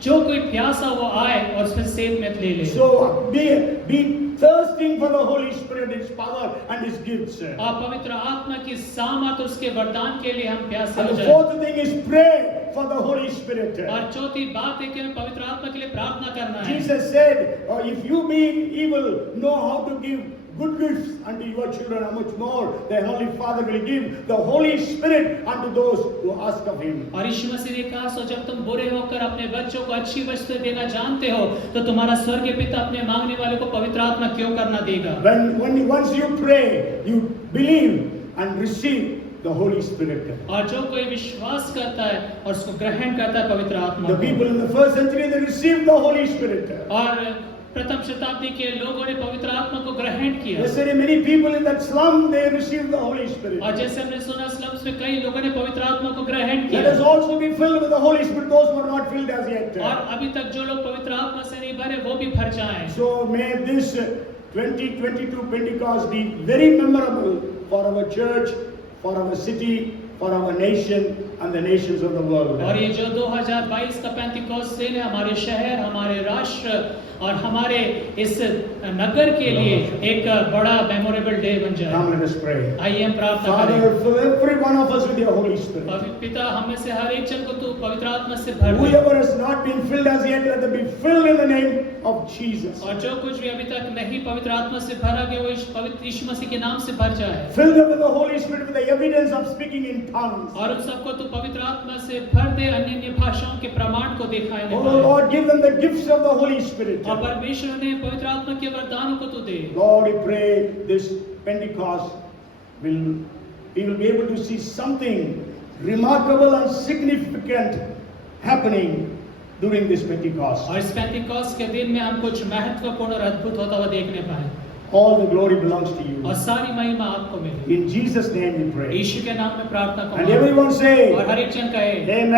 जो कोई प्यासा वो आए और उसमें सेब में ले ले So be thirsting for the Holy Spirit, His power and His gifts. और पवित्र आत्मा की सामर्थ उसके वरदान के लिए हम प्यासे And हो the जाएं fourth thing is pray for the Holy Spirit. और चौथी बात है कि हमें पवित्र आत्मा के लिए प्रार्थना करना है Jesus said, if you being evil know how to give good gifts unto your children, how much more the Holy Father will give the Holy Spirit unto those who ask of Him. और यीशु मसीह ने कहा सो जब तुम बुरे होकर अपने बच्चों को अच्छी वस्तु देना जानते हो तो तुम्हारा स्वर्गीय पिता अपने मांगने वाले को पवित्र आत्मा क्यों करना देगा Once you pray, you believe and receive the Holy Spirit. और जो कोई विश्वास करता है और उसको ग्रहण करता है पवित्र आत्मा The को। people in the first century, they received the Holy Spirit. और प्रथम शताब्दी के लोगों ने पवित्र आत्मा को ग्रहण किया। Yesterday, many people in that slum, they received the Holy Spirit. और जैसे हमने सुना स्लम्स में कई लोगों ने पवित्र आत्मा को ग्रहण Let us किया। also be filled with the Holy Spirit, those who are not filled as yet. और अभी तक जो लोग पवित्र आत्मा से नहीं भरे वो भी भर जाएं। So may this 2022 Pentecost be very memorable for our church, for our city, for our nation and the nations of the world. और ये जो 2022 का पेंटिकोस्ट दिन है हमारे शहर, हमारे राष्ट्र और हमारे इस नगर के लिए एक बड़ा मेमोरेबल डे बन जाए। Come, let us pray. आइए हम प्रार्थना Father, करें। fill every one of us with your Holy Spirit. पवित्र पिता, हम में से हर एक जन को तू पवित्र आत्मा से भर दे। Whoever has not been filled as yet, let them be filled in the name of Jesus. और जो कुछ भी अभी तक नहीं पवित्र आत्मा से भरा गया वो इस पवित्र यीशु मसीह के नाम से भर जाए। Fill them with the Holy Spirit with the evidence of speaking in tongues. और उन सबको तू पवित्र आत्मा से भर दे, अन्य भाषाओं के प्रमाण को दिखाने Oh पाए। Lord, give them the gifts of the Holy Spirit. और परमेश्वर ने पवित्र आत्मा के वरदानों को तू दे। Lord, we pray this Pentecost we will be able to see something remarkable and significant happening during this Pentecost. और इस पेंटिकॉस्ट के दिन में हम कुछ महत्वपूर्ण और अद्भुत होता हुआ देखने पाए। All the glory belongs to you. और सारी महिमा आपको मिले। In Jesus' name we pray. यीशु के नाम में प्रार्थना And करो। everyone say, और हर एक जन कहे Amen.